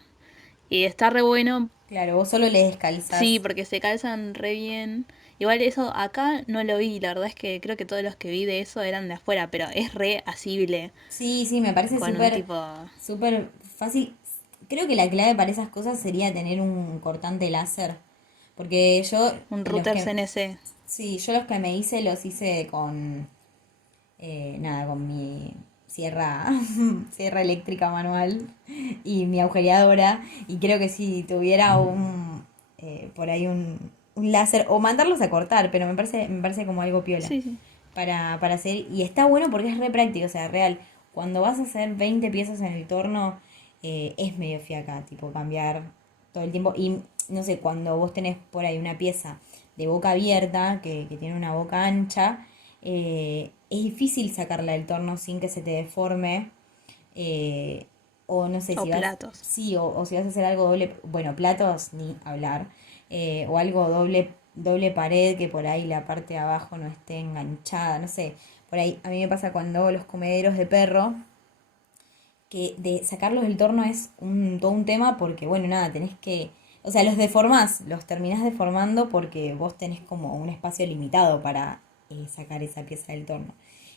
Y está re bueno. Claro, vos solo le Sí, descalzás. porque se calzan re bien. Igual eso acá no lo vi, la verdad es que creo que todos los que vi de eso eran de afuera, pero es re asible Sí, sí, me parece con un súper, tipo, súper fácil. Creo que la clave para esas cosas sería tener un cortante láser. Porque yo, un los router que, CNC. sí, yo los que me hice los hice con nada, con mi sierra, sierra eléctrica manual y mi agujereadora. Y creo que si tuviera por ahí un láser, o mandarlos a cortar, pero me parece como algo piola Sí, sí. para hacer. Y está bueno porque es re práctico, o sea, real. Cuando vas a hacer 20 piezas en el torno, es medio fiaca, tipo cambiar todo el tiempo. Y no sé, cuando vos tenés por ahí una pieza de boca abierta, que tiene una boca ancha, es difícil sacarla del torno sin que se te deforme. eh, o no sé O si vas, platos. sí, o si vas a hacer algo doble, bueno, platos ni hablar, o algo doble pared que por ahí la parte de abajo no esté enganchada, no sé. Por ahí a mí me pasa cuando hago los comederos de perro, que de sacarlos del torno es todo un tema porque, bueno, nada, tenés que, o sea, los deformás, los terminás deformando porque vos tenés como un espacio limitado para sacar esa pieza del torno.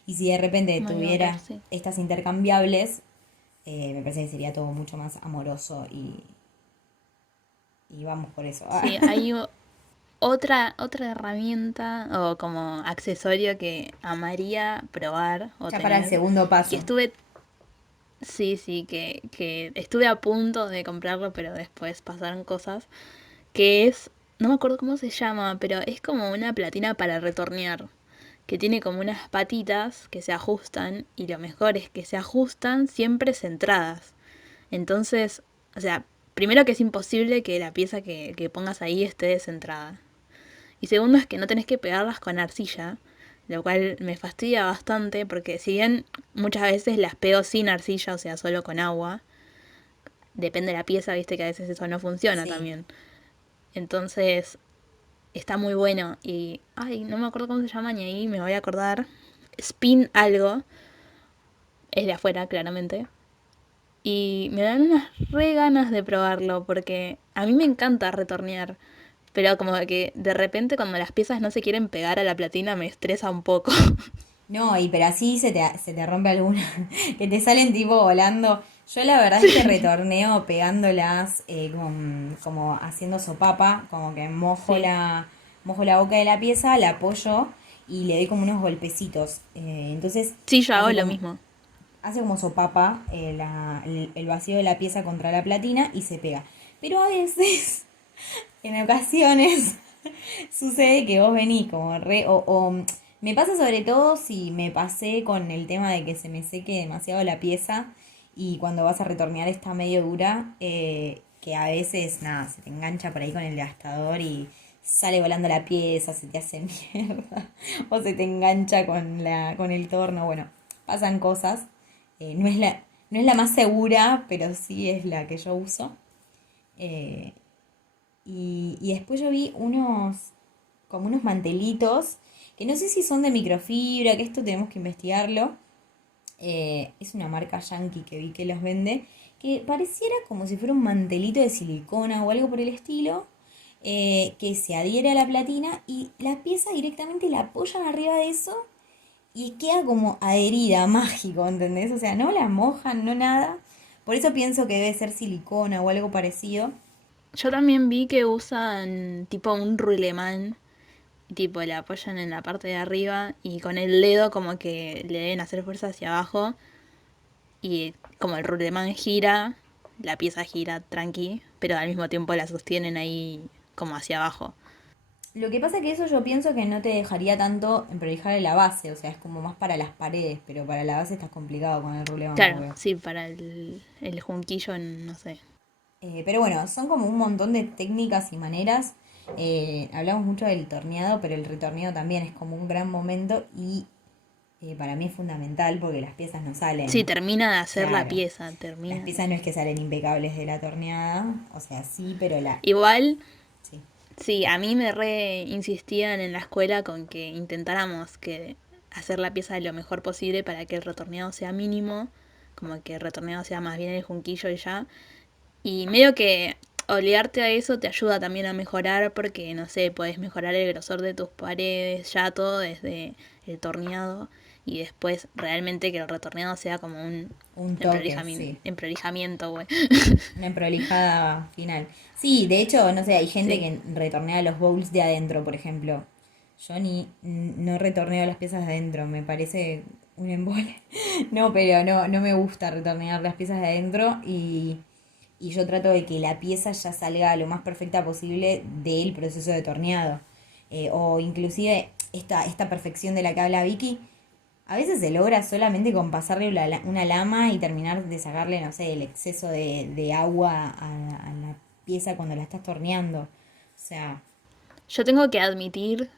Y si de repente Ahí va, re, tuviera sí. estas intercambiables, me parece que sería todo mucho más amoroso y vamos por eso. Sí, hay otra herramienta o como accesorio que amaría probar o Ya para el tener. segundo Y que paso. estuve, sí, sí, que estuve a punto de comprarlo, pero después pasaron cosas. Que es, no me acuerdo cómo se llama, pero es como una platina para retornear, que tiene como unas patitas que se ajustan y lo mejor es que se ajustan siempre centradas. Entonces, o sea, primero que es imposible que la pieza que pongas ahí esté descentrada. Y segundo es que no tenés que pegarlas con arcilla, lo cual me fastidia bastante porque si bien muchas veces las pego sin arcilla, o sea, solo con agua, depende de la pieza, viste que a veces eso no funciona Sí. también. Entonces, está muy bueno y, ay, no me acuerdo cómo se llama ni ahí, me voy a acordar. Spin algo, es de afuera, claramente. Y me dan unas re ganas de probarlo porque a mí me encanta retornear, Pero como que de repente cuando las piezas no se quieren pegar a la platina me estresa un poco. No, y pero así se te rompe alguna, que te salen tipo volando. Yo la verdad es que retorneo pegándolas como haciendo sopapa, como que Sí. mojo la boca de la pieza, la apoyo y le doy como unos golpecitos. Entonces Sí, yo hago hace lo como, mismo. hace como sopapa el vacío de la pieza contra la platina y se pega. Pero a veces, en ocasiones, sucede que vos venís como o me pasa sobre todo si me pasé con el tema de que se me seque demasiado la pieza y cuando vas a retornear está medio dura, que a veces, nada, se te engancha por ahí con el gastador y sale volando la pieza, se te hace mierda, o se te engancha con el torno, bueno, pasan cosas. No es la más segura, pero sí es la que yo uso. Eh, y después yo vi como unos mantelitos, que no sé si son de microfibra, que esto tenemos que investigarlo. Es una marca yankee que vi que los vende, que pareciera como si fuera un mantelito de silicona o algo por el estilo, que se adhiere a la platina y la pieza directamente la apoyan arriba de eso y queda como adherida, mágico, ¿entendés? O sea, no la mojan, no nada. Por eso pienso que debe ser silicona o algo parecido. Yo también vi que usan tipo un rulemán, tipo le apoyan en la parte de arriba y con el dedo como que le deben hacer fuerza hacia abajo y como el rulemán gira, la pieza gira tranqui, pero al mismo tiempo la sostienen ahí como hacia abajo. Lo que pasa que eso yo pienso que no te dejaría tanto en prolijar la base, o sea, es como más para las paredes, pero para la base estás complicado con el ruleván, Claro, obvio. sí, para el junquillo, no sé. Pero bueno, son como un montón de técnicas y maneras. Hablamos mucho del torneado, pero el retorneado también es como un gran momento y para mí es fundamental porque las piezas no Sí, salen, termina de hacer la claro, pieza, las termina. piezas no es que salen impecables de la torneada, o sea, sí, pero Igual, sí. sí, a mí me re insistían en la escuela con que intentáramos que hacer la pieza lo mejor posible para que el retorneado sea mínimo, como que el retorneado sea más bien el junquillo y ya. Y medio que obligarte a eso te ayuda también a mejorar porque, no sé, puedes mejorar el grosor de tus paredes, ya todo desde el torneado y después realmente que el retorneado sea como un Un toque, sí. emprolijamiento, güey. Una emprolijada final. Sí, de hecho, no sé, hay gente Sí. que retornea los bowls de adentro, por ejemplo. Yo no retorneo las piezas de adentro, me parece un embole. No, pero no me gusta retornear las piezas de adentro y yo trato de que la pieza ya salga lo más perfecta posible del proceso de torneado. O inclusive esta perfección de la que habla Vicky, a veces se logra solamente con pasarle una lama y terminar de sacarle, no sé, el exceso de agua a la pieza cuando la estás torneando. O sea, Yo tengo que admitir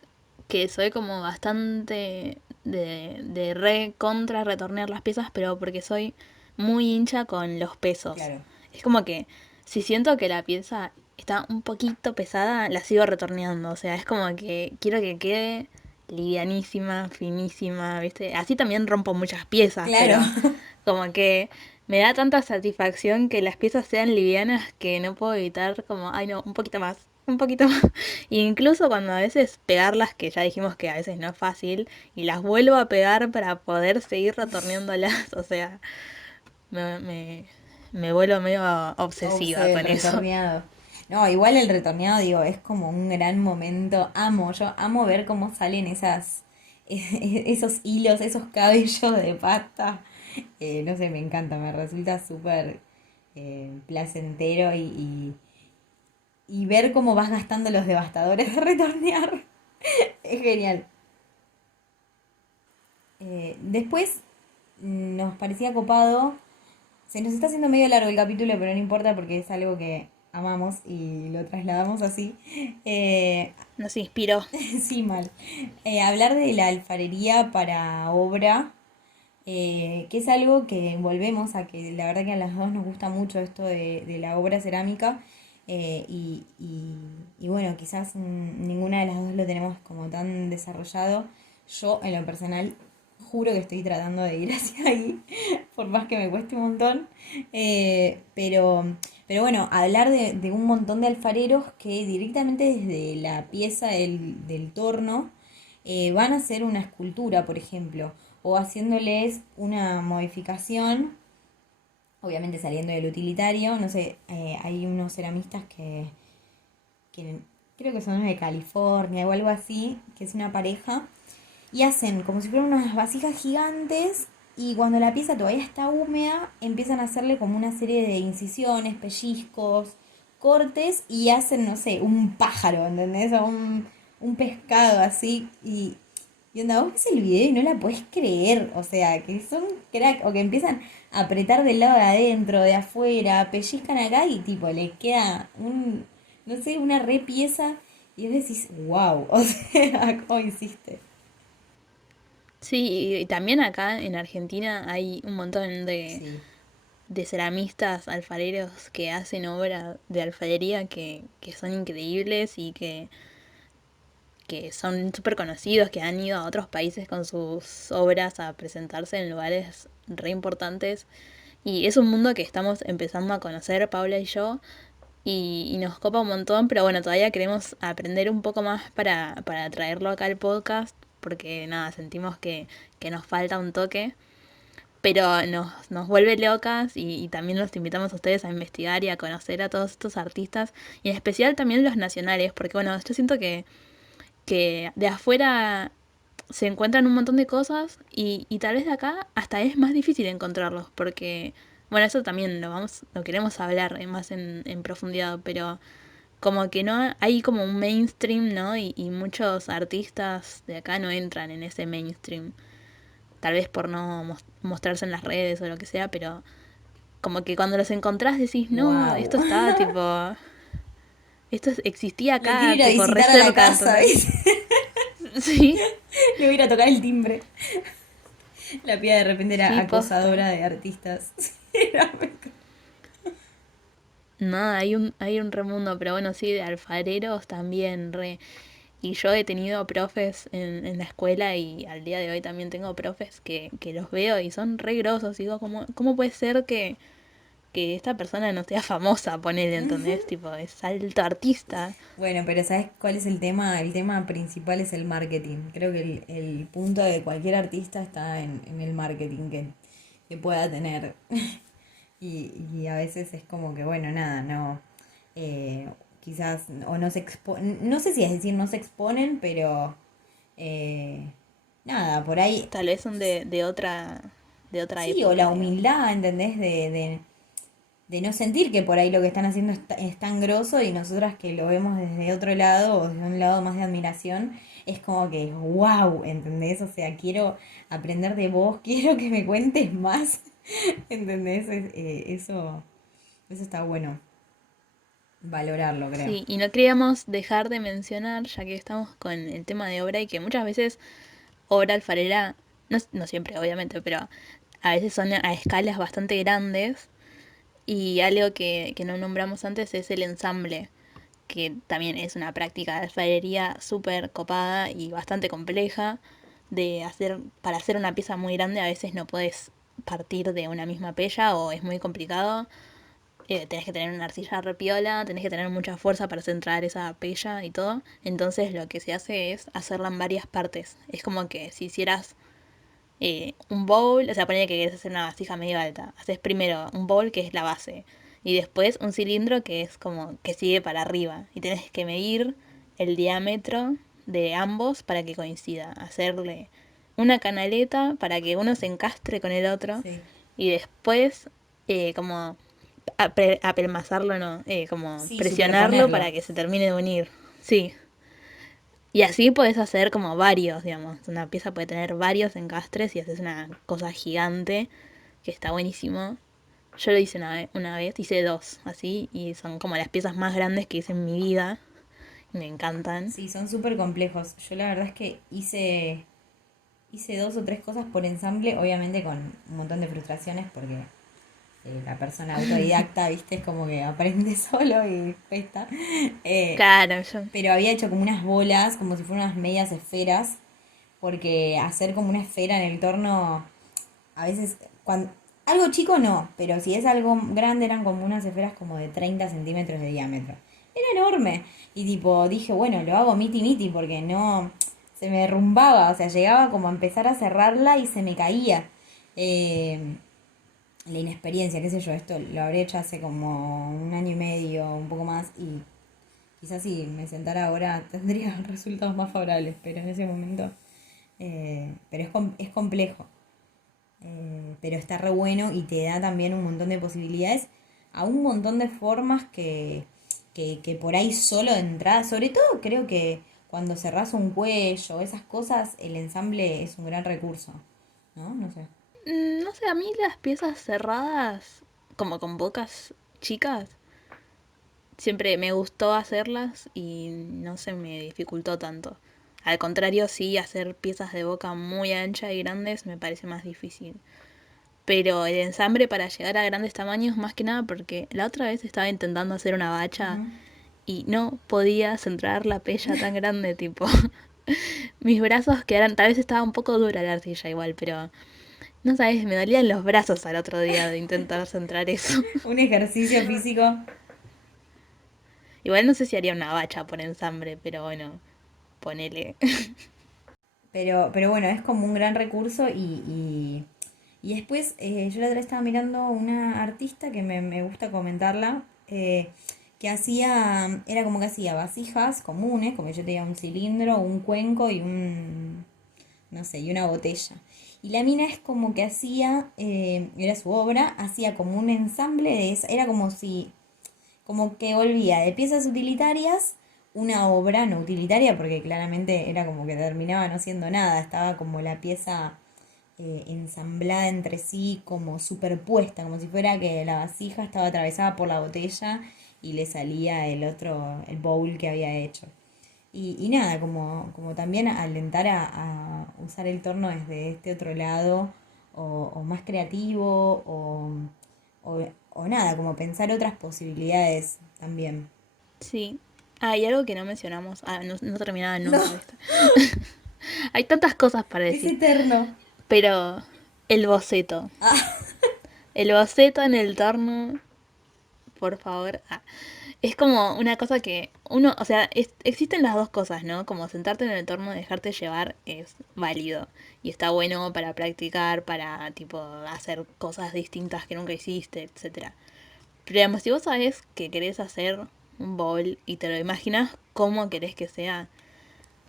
que soy como bastante de re contra retornear las piezas, pero porque soy muy hincha con los pesos. claro. Es como que si siento que la pieza está un poquito pesada, la sigo retorneando. O sea, es como que quiero que quede livianísima, finísima, ¿viste? Así también rompo muchas piezas, Claro. pero como que me da tanta satisfacción que las piezas sean livianas que no puedo evitar como, ay no, un poquito más, un poquito más. Y incluso cuando a veces pegarlas, que ya dijimos que a veces no es fácil, y las vuelvo a pegar para poder seguir retorneándolas, o sea, me, me, me vuelvo medio obsesiva Obse, el con eso. retorneado. No, igual el retorneado, digo, es como un gran momento. Yo amo ver cómo salen esos hilos, esos cabellos de pasta. No sé, me encanta, me resulta súper placentero y ver cómo vas gastando los devastadores de retornear. Es genial. Después nos parecía copado. Se nos está haciendo medio largo el capítulo, pero no importa porque es algo que amamos y lo trasladamos así. Eh, Nos inspiró. sí, mal. Hablar de la alfarería para obra, que es algo que volvemos a que la verdad que a las dos nos gusta mucho esto de la obra cerámica. Y bueno, quizás ninguna de las dos lo tenemos como tan desarrollado. Yo, en lo personal, juro que estoy tratando de ir hacia ahí, por más que me cueste un montón. Pero Pero bueno, hablar de un montón de alfareros que directamente desde la pieza del torno van a hacer una escultura, por ejemplo, o haciéndoles una modificación, obviamente saliendo del utilitario. No sé, hay unos ceramistas que creo que son de California o algo así, que es una pareja, y hacen como si fueran unas vasijas gigantes y cuando la pieza todavía está húmeda empiezan a hacerle como una serie de incisiones, pellizcos, cortes y hacen, no sé, un pájaro, ¿entendés? O un pescado así y onda, vos ves el video y no la podés creer, o sea, que son crack, o que empiezan a apretar del lado de adentro, de afuera, pellizcan acá y tipo, le queda no sé, una re pieza y vos decís, wow, o sea, ¿cómo hiciste? Sí, y también acá en Argentina hay un montón Sí. de ceramistas, alfareros que hacen obra de alfarería que son increíbles y que son súper conocidos, que han ido a otros países con sus obras a presentarse en lugares re importantes. Y es un mundo que estamos empezando a conocer, Paula y yo, y nos copa un montón, pero bueno, todavía queremos aprender un poco más para traerlo acá al podcast, porque nada, sentimos que nos falta un toque, pero nos vuelve locas y también los invitamos a ustedes a investigar y a conocer a todos estos artistas, y en especial también los nacionales, porque bueno, yo siento que de afuera se encuentran un montón de cosas y tal vez de acá hasta es más difícil encontrarlos porque bueno, eso también lo queremos hablar más en profundidad, pero como que no hay como un mainstream, ¿no? Y muchos artistas de acá no entran en ese mainstream, tal vez por no mostrarse en las redes o lo que sea, pero como que cuando los encontrás decís, no, Wow. esto está tipo, existía Lo quiero acá, ir a tipo re visitar a la cerca, casa, ¿entendés? ¿ves? Sí, Le voy a ir a tocar el timbre. La piba de repente era sí, posta. acosadora de artistas. No, hay un remundo, pero bueno, sí, de alfareros también, re. Y yo he tenido profes en la escuela y al día de hoy también tengo profes que los veo y son re grosos. Y digo, ¿cómo puede ser que esta persona no sea famosa, ponele, ¿entendés? Tipo, es alto artista. Bueno, pero ¿sabes cuál es el tema? El tema principal es el marketing. Creo que el punto de cualquier artista está en el marketing que pueda tener. Y a veces es como que, bueno, nada, no. eh, Quizás, o no se exponen, no sé si es decir no se exponen, pero eh, nada, por ahí Tal vez son de otra sí, o la época, digamos. humildad, ¿entendés? De no sentir que por ahí lo que están haciendo es tan grosso y nosotras que lo vemos desde otro lado o desde un lado más de admiración, es como que, wow, ¿entendés? O sea, quiero aprender de vos, quiero que me cuentes más, ¿entendés? Eso está bueno, valorarlo, creo. Sí, y no queríamos dejar de mencionar, ya que estamos con el tema de obra y que muchas veces obra alfarera, no siempre obviamente, pero a veces son a escalas bastante grandes y algo que no nombramos antes es el ensamble, que también es una práctica de alfarería súper copada y bastante compleja de hacer, para hacer una pieza muy grande a veces no puedes partir de una misma pella o es muy complicado. Tenés que tener una arcilla repiola, tenés que tener mucha fuerza para centrar esa pella y todo. Entonces lo que se hace es hacerla en varias partes. Es como que si hicieras un bowl, o sea, ponele que quieres hacer una vasija medio alta. Haces primero un bowl que es la base. Y después un cilindro que es como que sigue para arriba. Y tenés que medir el diámetro de ambos para que coincida. Hacerle una canaleta para que uno se encastre con el otro. Sí. Y después como apelmazarlo, no, como Sí, presionarlo superponerlo. para que se termine de unir. Sí. Y así podés hacer como varios, digamos. Una pieza puede tener varios encastres y haces una cosa gigante que está buenísimo. Yo lo hice una vez, hice dos, así, y son como las piezas más grandes que hice en mi vida. Y me encantan. Sí, son súper complejos. Yo la verdad es que hice dos o tres cosas por ensamble, obviamente con un montón de frustraciones porque la persona autodidacta, viste, es como que aprende solo y cuesta. Eh, Claro, yo. pero había hecho como unas bolas, como si fueran unas medias esferas, porque hacer como una esfera en el torno, a veces, Algo chico no, pero si es algo grande eran como unas esferas como de 30 centímetros de diámetro. Era enorme. Y tipo, dije, bueno, lo hago miti miti porque no, se me derrumbaba, o sea, llegaba como a empezar a cerrarla y se me caía. Eh, la inexperiencia, qué sé yo, esto lo habré hecho hace como un año y medio, un poco más, y quizás si me sentara ahora tendría resultados más favorables, pero en ese momento, pero es complejo. Pero está re bueno y te da también un montón de posibilidades a un montón de formas que por ahí solo de entrada, sobre todo creo que cuando cerrás un cuello, esas cosas, el ensamble es un gran recurso, ¿no? No sé. No sé, a mí las piezas cerradas, como con bocas chicas, siempre me gustó hacerlas y no se me dificultó tanto. Al contrario, sí, hacer piezas de boca muy ancha y grandes me parece más difícil. Pero el ensamble para llegar a grandes tamaños, más que nada porque la otra vez estaba intentando hacer una bacha Ujú. y no podía centrar la pella tan grande, tipo. Mis brazos quedaron, tal vez estaba un poco dura la arcilla igual, pero no sabes, me dolían los brazos al otro día de intentar centrar eso. Un ejercicio físico, Igual no sé si haría una bacha por ensamble, pero bueno, ponele. pero bueno, es como un gran recurso y después yo la otra vez estaba mirando una artista que me gusta comentarla, que hacía, era como que hacía vasijas comunes, como yo tenía un cilindro, un cuenco y un, no sé, y una botella. Y la mina es como que hacía, era su obra, hacía como un ensamble de esa, era como si como que volvía de piezas utilitarias una obra no utilitaria, porque claramente era como que terminaba no siendo nada, estaba como la pieza ensamblada entre sí, como superpuesta, como si fuera que la vasija estaba atravesada por la botella y le salía el otro, el bowl que había hecho. Y nada, como también alentar a usar el torno desde este otro lado, o más creativo, o nada, como pensar otras posibilidades también. Sí. Ah, y algo que no mencionamos. Ah, no, no terminaba No, nunca esto. Hay tantas cosas para es decir. eterno. Pero el boceto. Ah, El boceto en el torno, por favor. Ah, es como una cosa que uno, o sea, existen las dos cosas, ¿no? Como sentarte en el entorno y dejarte llevar es válido y está bueno para practicar, para tipo hacer cosas distintas que nunca hiciste, etcétera. Pero digamos, si vos sabés que querés hacer un bowl y te lo imaginas cómo querés que sea,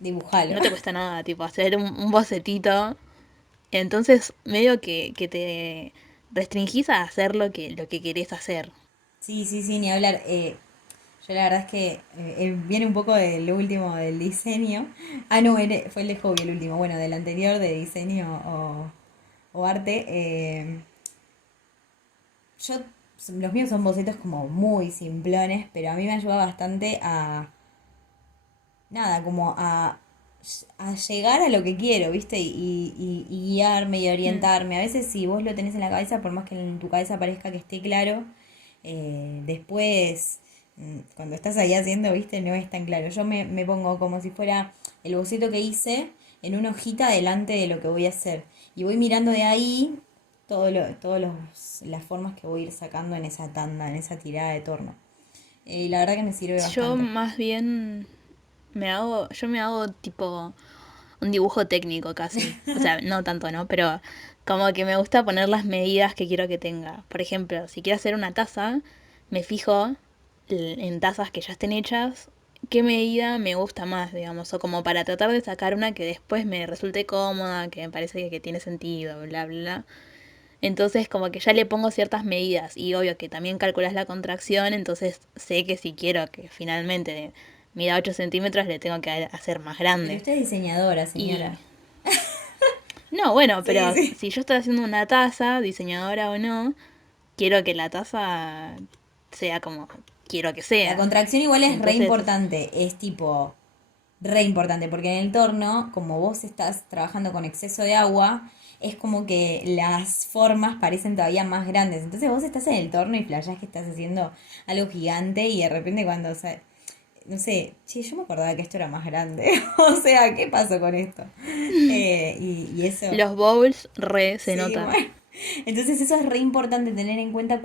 dibujalo. no te cuesta nada, tipo hacer un bocetito. Entonces, medio que te restringís a hacer lo que querés hacer. Sí, sí, sí, ni hablar. Yo la verdad es que viene un poco del último del diseño. Ah, no, fue el de hobby el último. Bueno, del anterior de diseño o arte. Yo, los míos son bocetos como muy simplones, pero a mí me ayuda bastante a, nada, como a llegar a lo que quiero, ¿viste? Y guiarme y Mm. orientarme. A veces si vos lo tenés en la cabeza, por más que en tu cabeza parezca que esté claro, después, cuando estás ahí haciendo, ¿viste? No es tan claro. Yo me pongo como si fuera el boceto que hice en una hojita delante de lo que voy a hacer. Y voy mirando de ahí todas las formas que voy a ir sacando en esa tanda, en esa tirada de torno. Y la verdad que me sirve Yo bastante. más bien yo me hago tipo un dibujo técnico casi. O sea, no tanto, ¿no? Pero como que me gusta poner las medidas que quiero que tenga. Por ejemplo, si quiero hacer una taza, me fijo en tazas que ya estén hechas, qué medida me gusta más, digamos. O como para tratar de sacar una que después me resulte cómoda, que me parece que tiene sentido, bla, bla, bla. Entonces como que ya le pongo ciertas medidas y obvio que también calculas la contracción, entonces sé que si quiero que finalmente mida 8 centímetros le tengo que hacer más Pero grande. usted es diseñadora, señora. Y no, bueno, Sí, pero sí. si yo estoy haciendo una taza, diseñadora o no, quiero que la taza sea como quiero que La sea. contracción igual es re Entonces, importante, es tipo re importante, porque en el torno, como vos estás trabajando con exceso de agua, es como que las formas parecen todavía más grandes. Entonces vos estás en el torno y flasheás que estás haciendo algo gigante y de repente cuando, o sea, no sé, che, yo me acordaba que esto era más grande. O sea, ¿qué pasó con esto? Y eso, los bowls re se sí, nota. bueno. Entonces eso es re importante tener en cuenta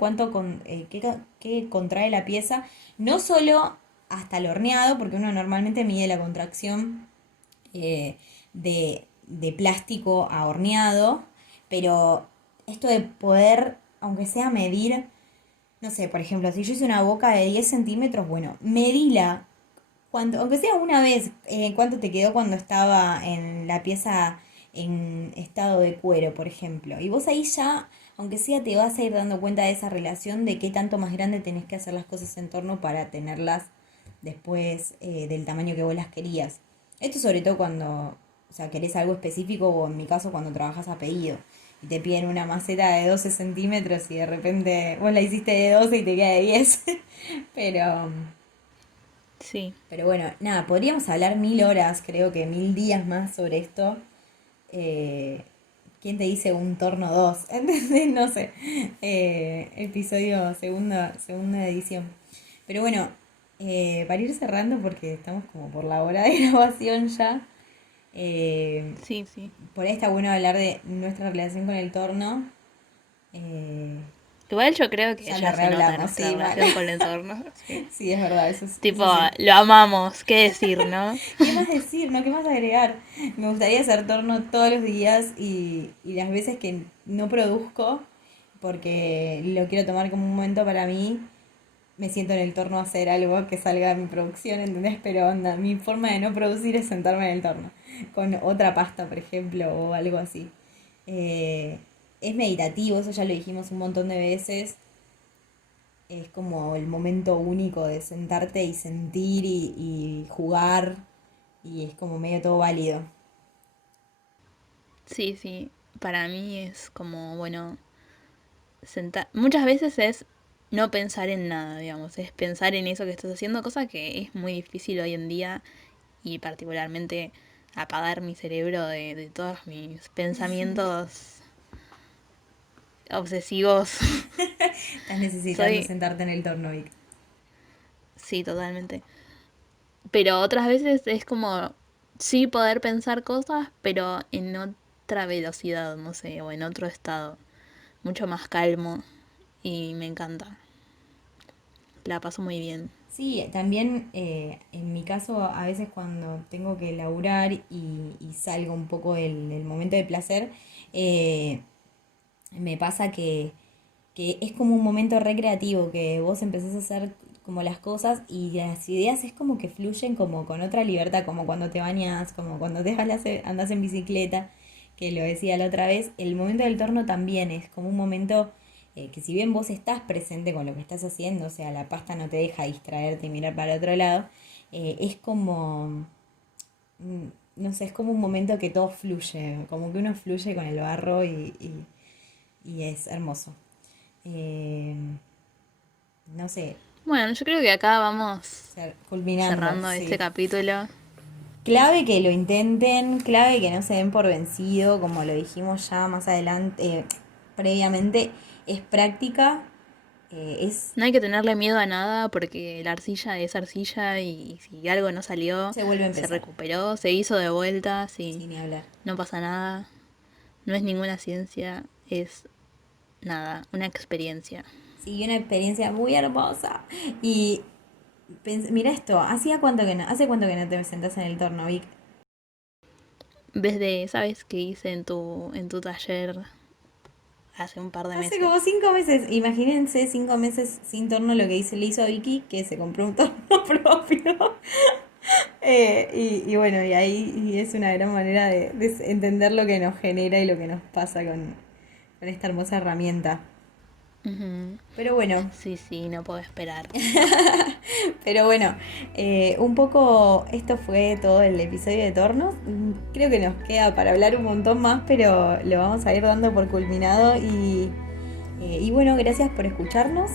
qué contrae la pieza, no solo hasta el horneado, porque uno normalmente mide la contracción de plástico a horneado, pero esto de poder, aunque sea medir, no sé, por ejemplo, si yo hice una boca de 10 centímetros, bueno, medila, aunque sea una vez, cuánto te quedó cuando estaba en la pieza en estado de cuero, por ejemplo. Y vos ahí ya, aunque sea, te vas a ir dando cuenta de esa relación de qué tanto más grande tenés que hacer las cosas en torno para tenerlas después del tamaño que vos las querías. Esto sobre todo cuando, o sea, querés algo específico o en mi caso cuando trabajas a pedido y te piden una maceta de 12 centímetros y de repente vos la hiciste de 12 y te queda de 10. Pero, Sí. pero bueno, nada, podríamos hablar 1000 horas, creo que 1000 días más sobre esto. Eh, ¿Quién te dice un torno 2? ¿Entendés? No sé. Episodio segunda edición. Pero bueno, para ir cerrando, porque estamos como por la hora de grabación ya. eh, Sí, sí. por ahí está bueno hablar de nuestra relación con el torno. Eh, Igual yo creo que ya lo ya se nota rehablamos, nuestra sí, mal. relación con el entorno. Sí. Sí, es verdad, Tipo, eso sí. lo amamos, qué decir, ¿no? ¿Qué más decir? ¿No? ¿Qué más agregar? Me gustaría hacer torno todos los días y las veces que no produzco, porque lo quiero tomar como un momento para mí, me siento en el torno a hacer algo que salga de mi producción, ¿entendés? Pero onda, mi forma de no producir es sentarme en el torno, con otra pasta, por ejemplo, o algo así. Eh, es meditativo, eso ya lo dijimos un montón de veces. Es como el momento único de sentarte y sentir y jugar y es como medio todo válido. Sí, sí. Para mí es como, bueno, muchas veces es no pensar en nada, digamos, es pensar en eso que estás haciendo, cosa que es muy difícil hoy en día y particularmente apagar mi cerebro de todos mis pensamientos obsesivos. Estás necesitando Soy, sentarte en el torno, Vic. sí, totalmente. Pero otras veces es como, sí poder pensar cosas, pero en otra velocidad, no sé, o en otro estado, mucho más calmo y me encanta. La paso muy bien. Sí, también en mi caso a veces cuando tengo que laburar y salgo un poco del momento de placer, eh, me pasa que es como un momento recreativo, que vos empezás a hacer como las cosas y las ideas es como que fluyen como con otra libertad, como cuando te bañas, como cuando te andás en bicicleta, que lo decía la otra vez, el momento del torno también es como un momento que si bien vos estás presente con lo que estás haciendo, o sea, la pasta no te deja distraerte y mirar para otro lado, es como, no sé, es como un momento que todo fluye, como que uno fluye con el barro y es hermoso. Eh, no sé, Bueno, yo creo que acá vamos culminando, cerrando este sí. capítulo. Clave que lo intenten, clave que no se den por vencido, como lo dijimos ya más adelante, previamente, es práctica, es No hay que tenerle miedo a nada porque la arcilla es arcilla y si algo no salió, se vuelve a se empezar, recuperó, se hizo de vuelta, sí, sin ni hablar. no pasa nada. No es ninguna ciencia, es nada, una experiencia. Sí, una experiencia muy hermosa. Y mira esto, ¿hace cuánto que no te sentás en el torno, Vic? Desde, ¿sabes qué hice en tu taller hace un par de Hace meses? como 5 meses, imagínense 5 meses sin torno lo que le hizo a Vicky, que se compró un torno propio. Y bueno, y ahí y es una gran manera de entender lo que nos genera y lo que nos pasa con esta hermosa herramienta. Ujú. Pero bueno, Sí, sí, no puedo esperar. pero bueno, un poco esto fue todo el episodio de Tornos. Creo que nos queda para hablar un montón más, pero lo vamos a ir dando por culminado y bueno, gracias por escucharnos.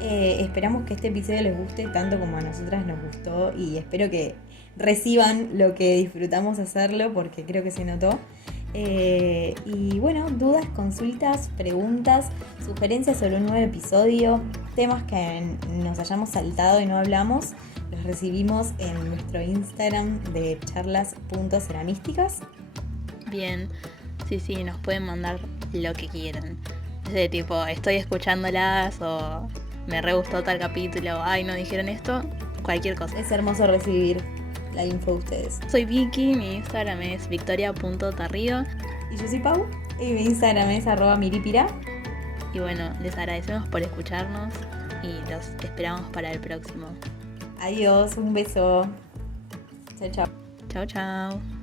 Esperamos que este episodio les guste tanto como a nosotras nos gustó y espero que reciban lo que disfrutamos hacerlo porque creo que se notó. Y bueno, dudas, consultas, preguntas, sugerencias sobre un nuevo episodio, temas que nos hayamos saltado y no hablamos, los recibimos en nuestro Instagram de charlas.ceramísticas. Bien, sí, sí, nos pueden mandar lo que quieran. Es de tipo, estoy escuchándolas o me re gustó tal capítulo, ay, no dijeron esto, cualquier cosa. Es hermoso recibir la info de ustedes. Soy Vicky, mi Instagram es victoria.tarrido. Y yo soy Pau, y mi Instagram es @miripira. Y bueno, les agradecemos por escucharnos y los esperamos para el próximo. Adiós, un beso. Chao, chao. Chao, chao.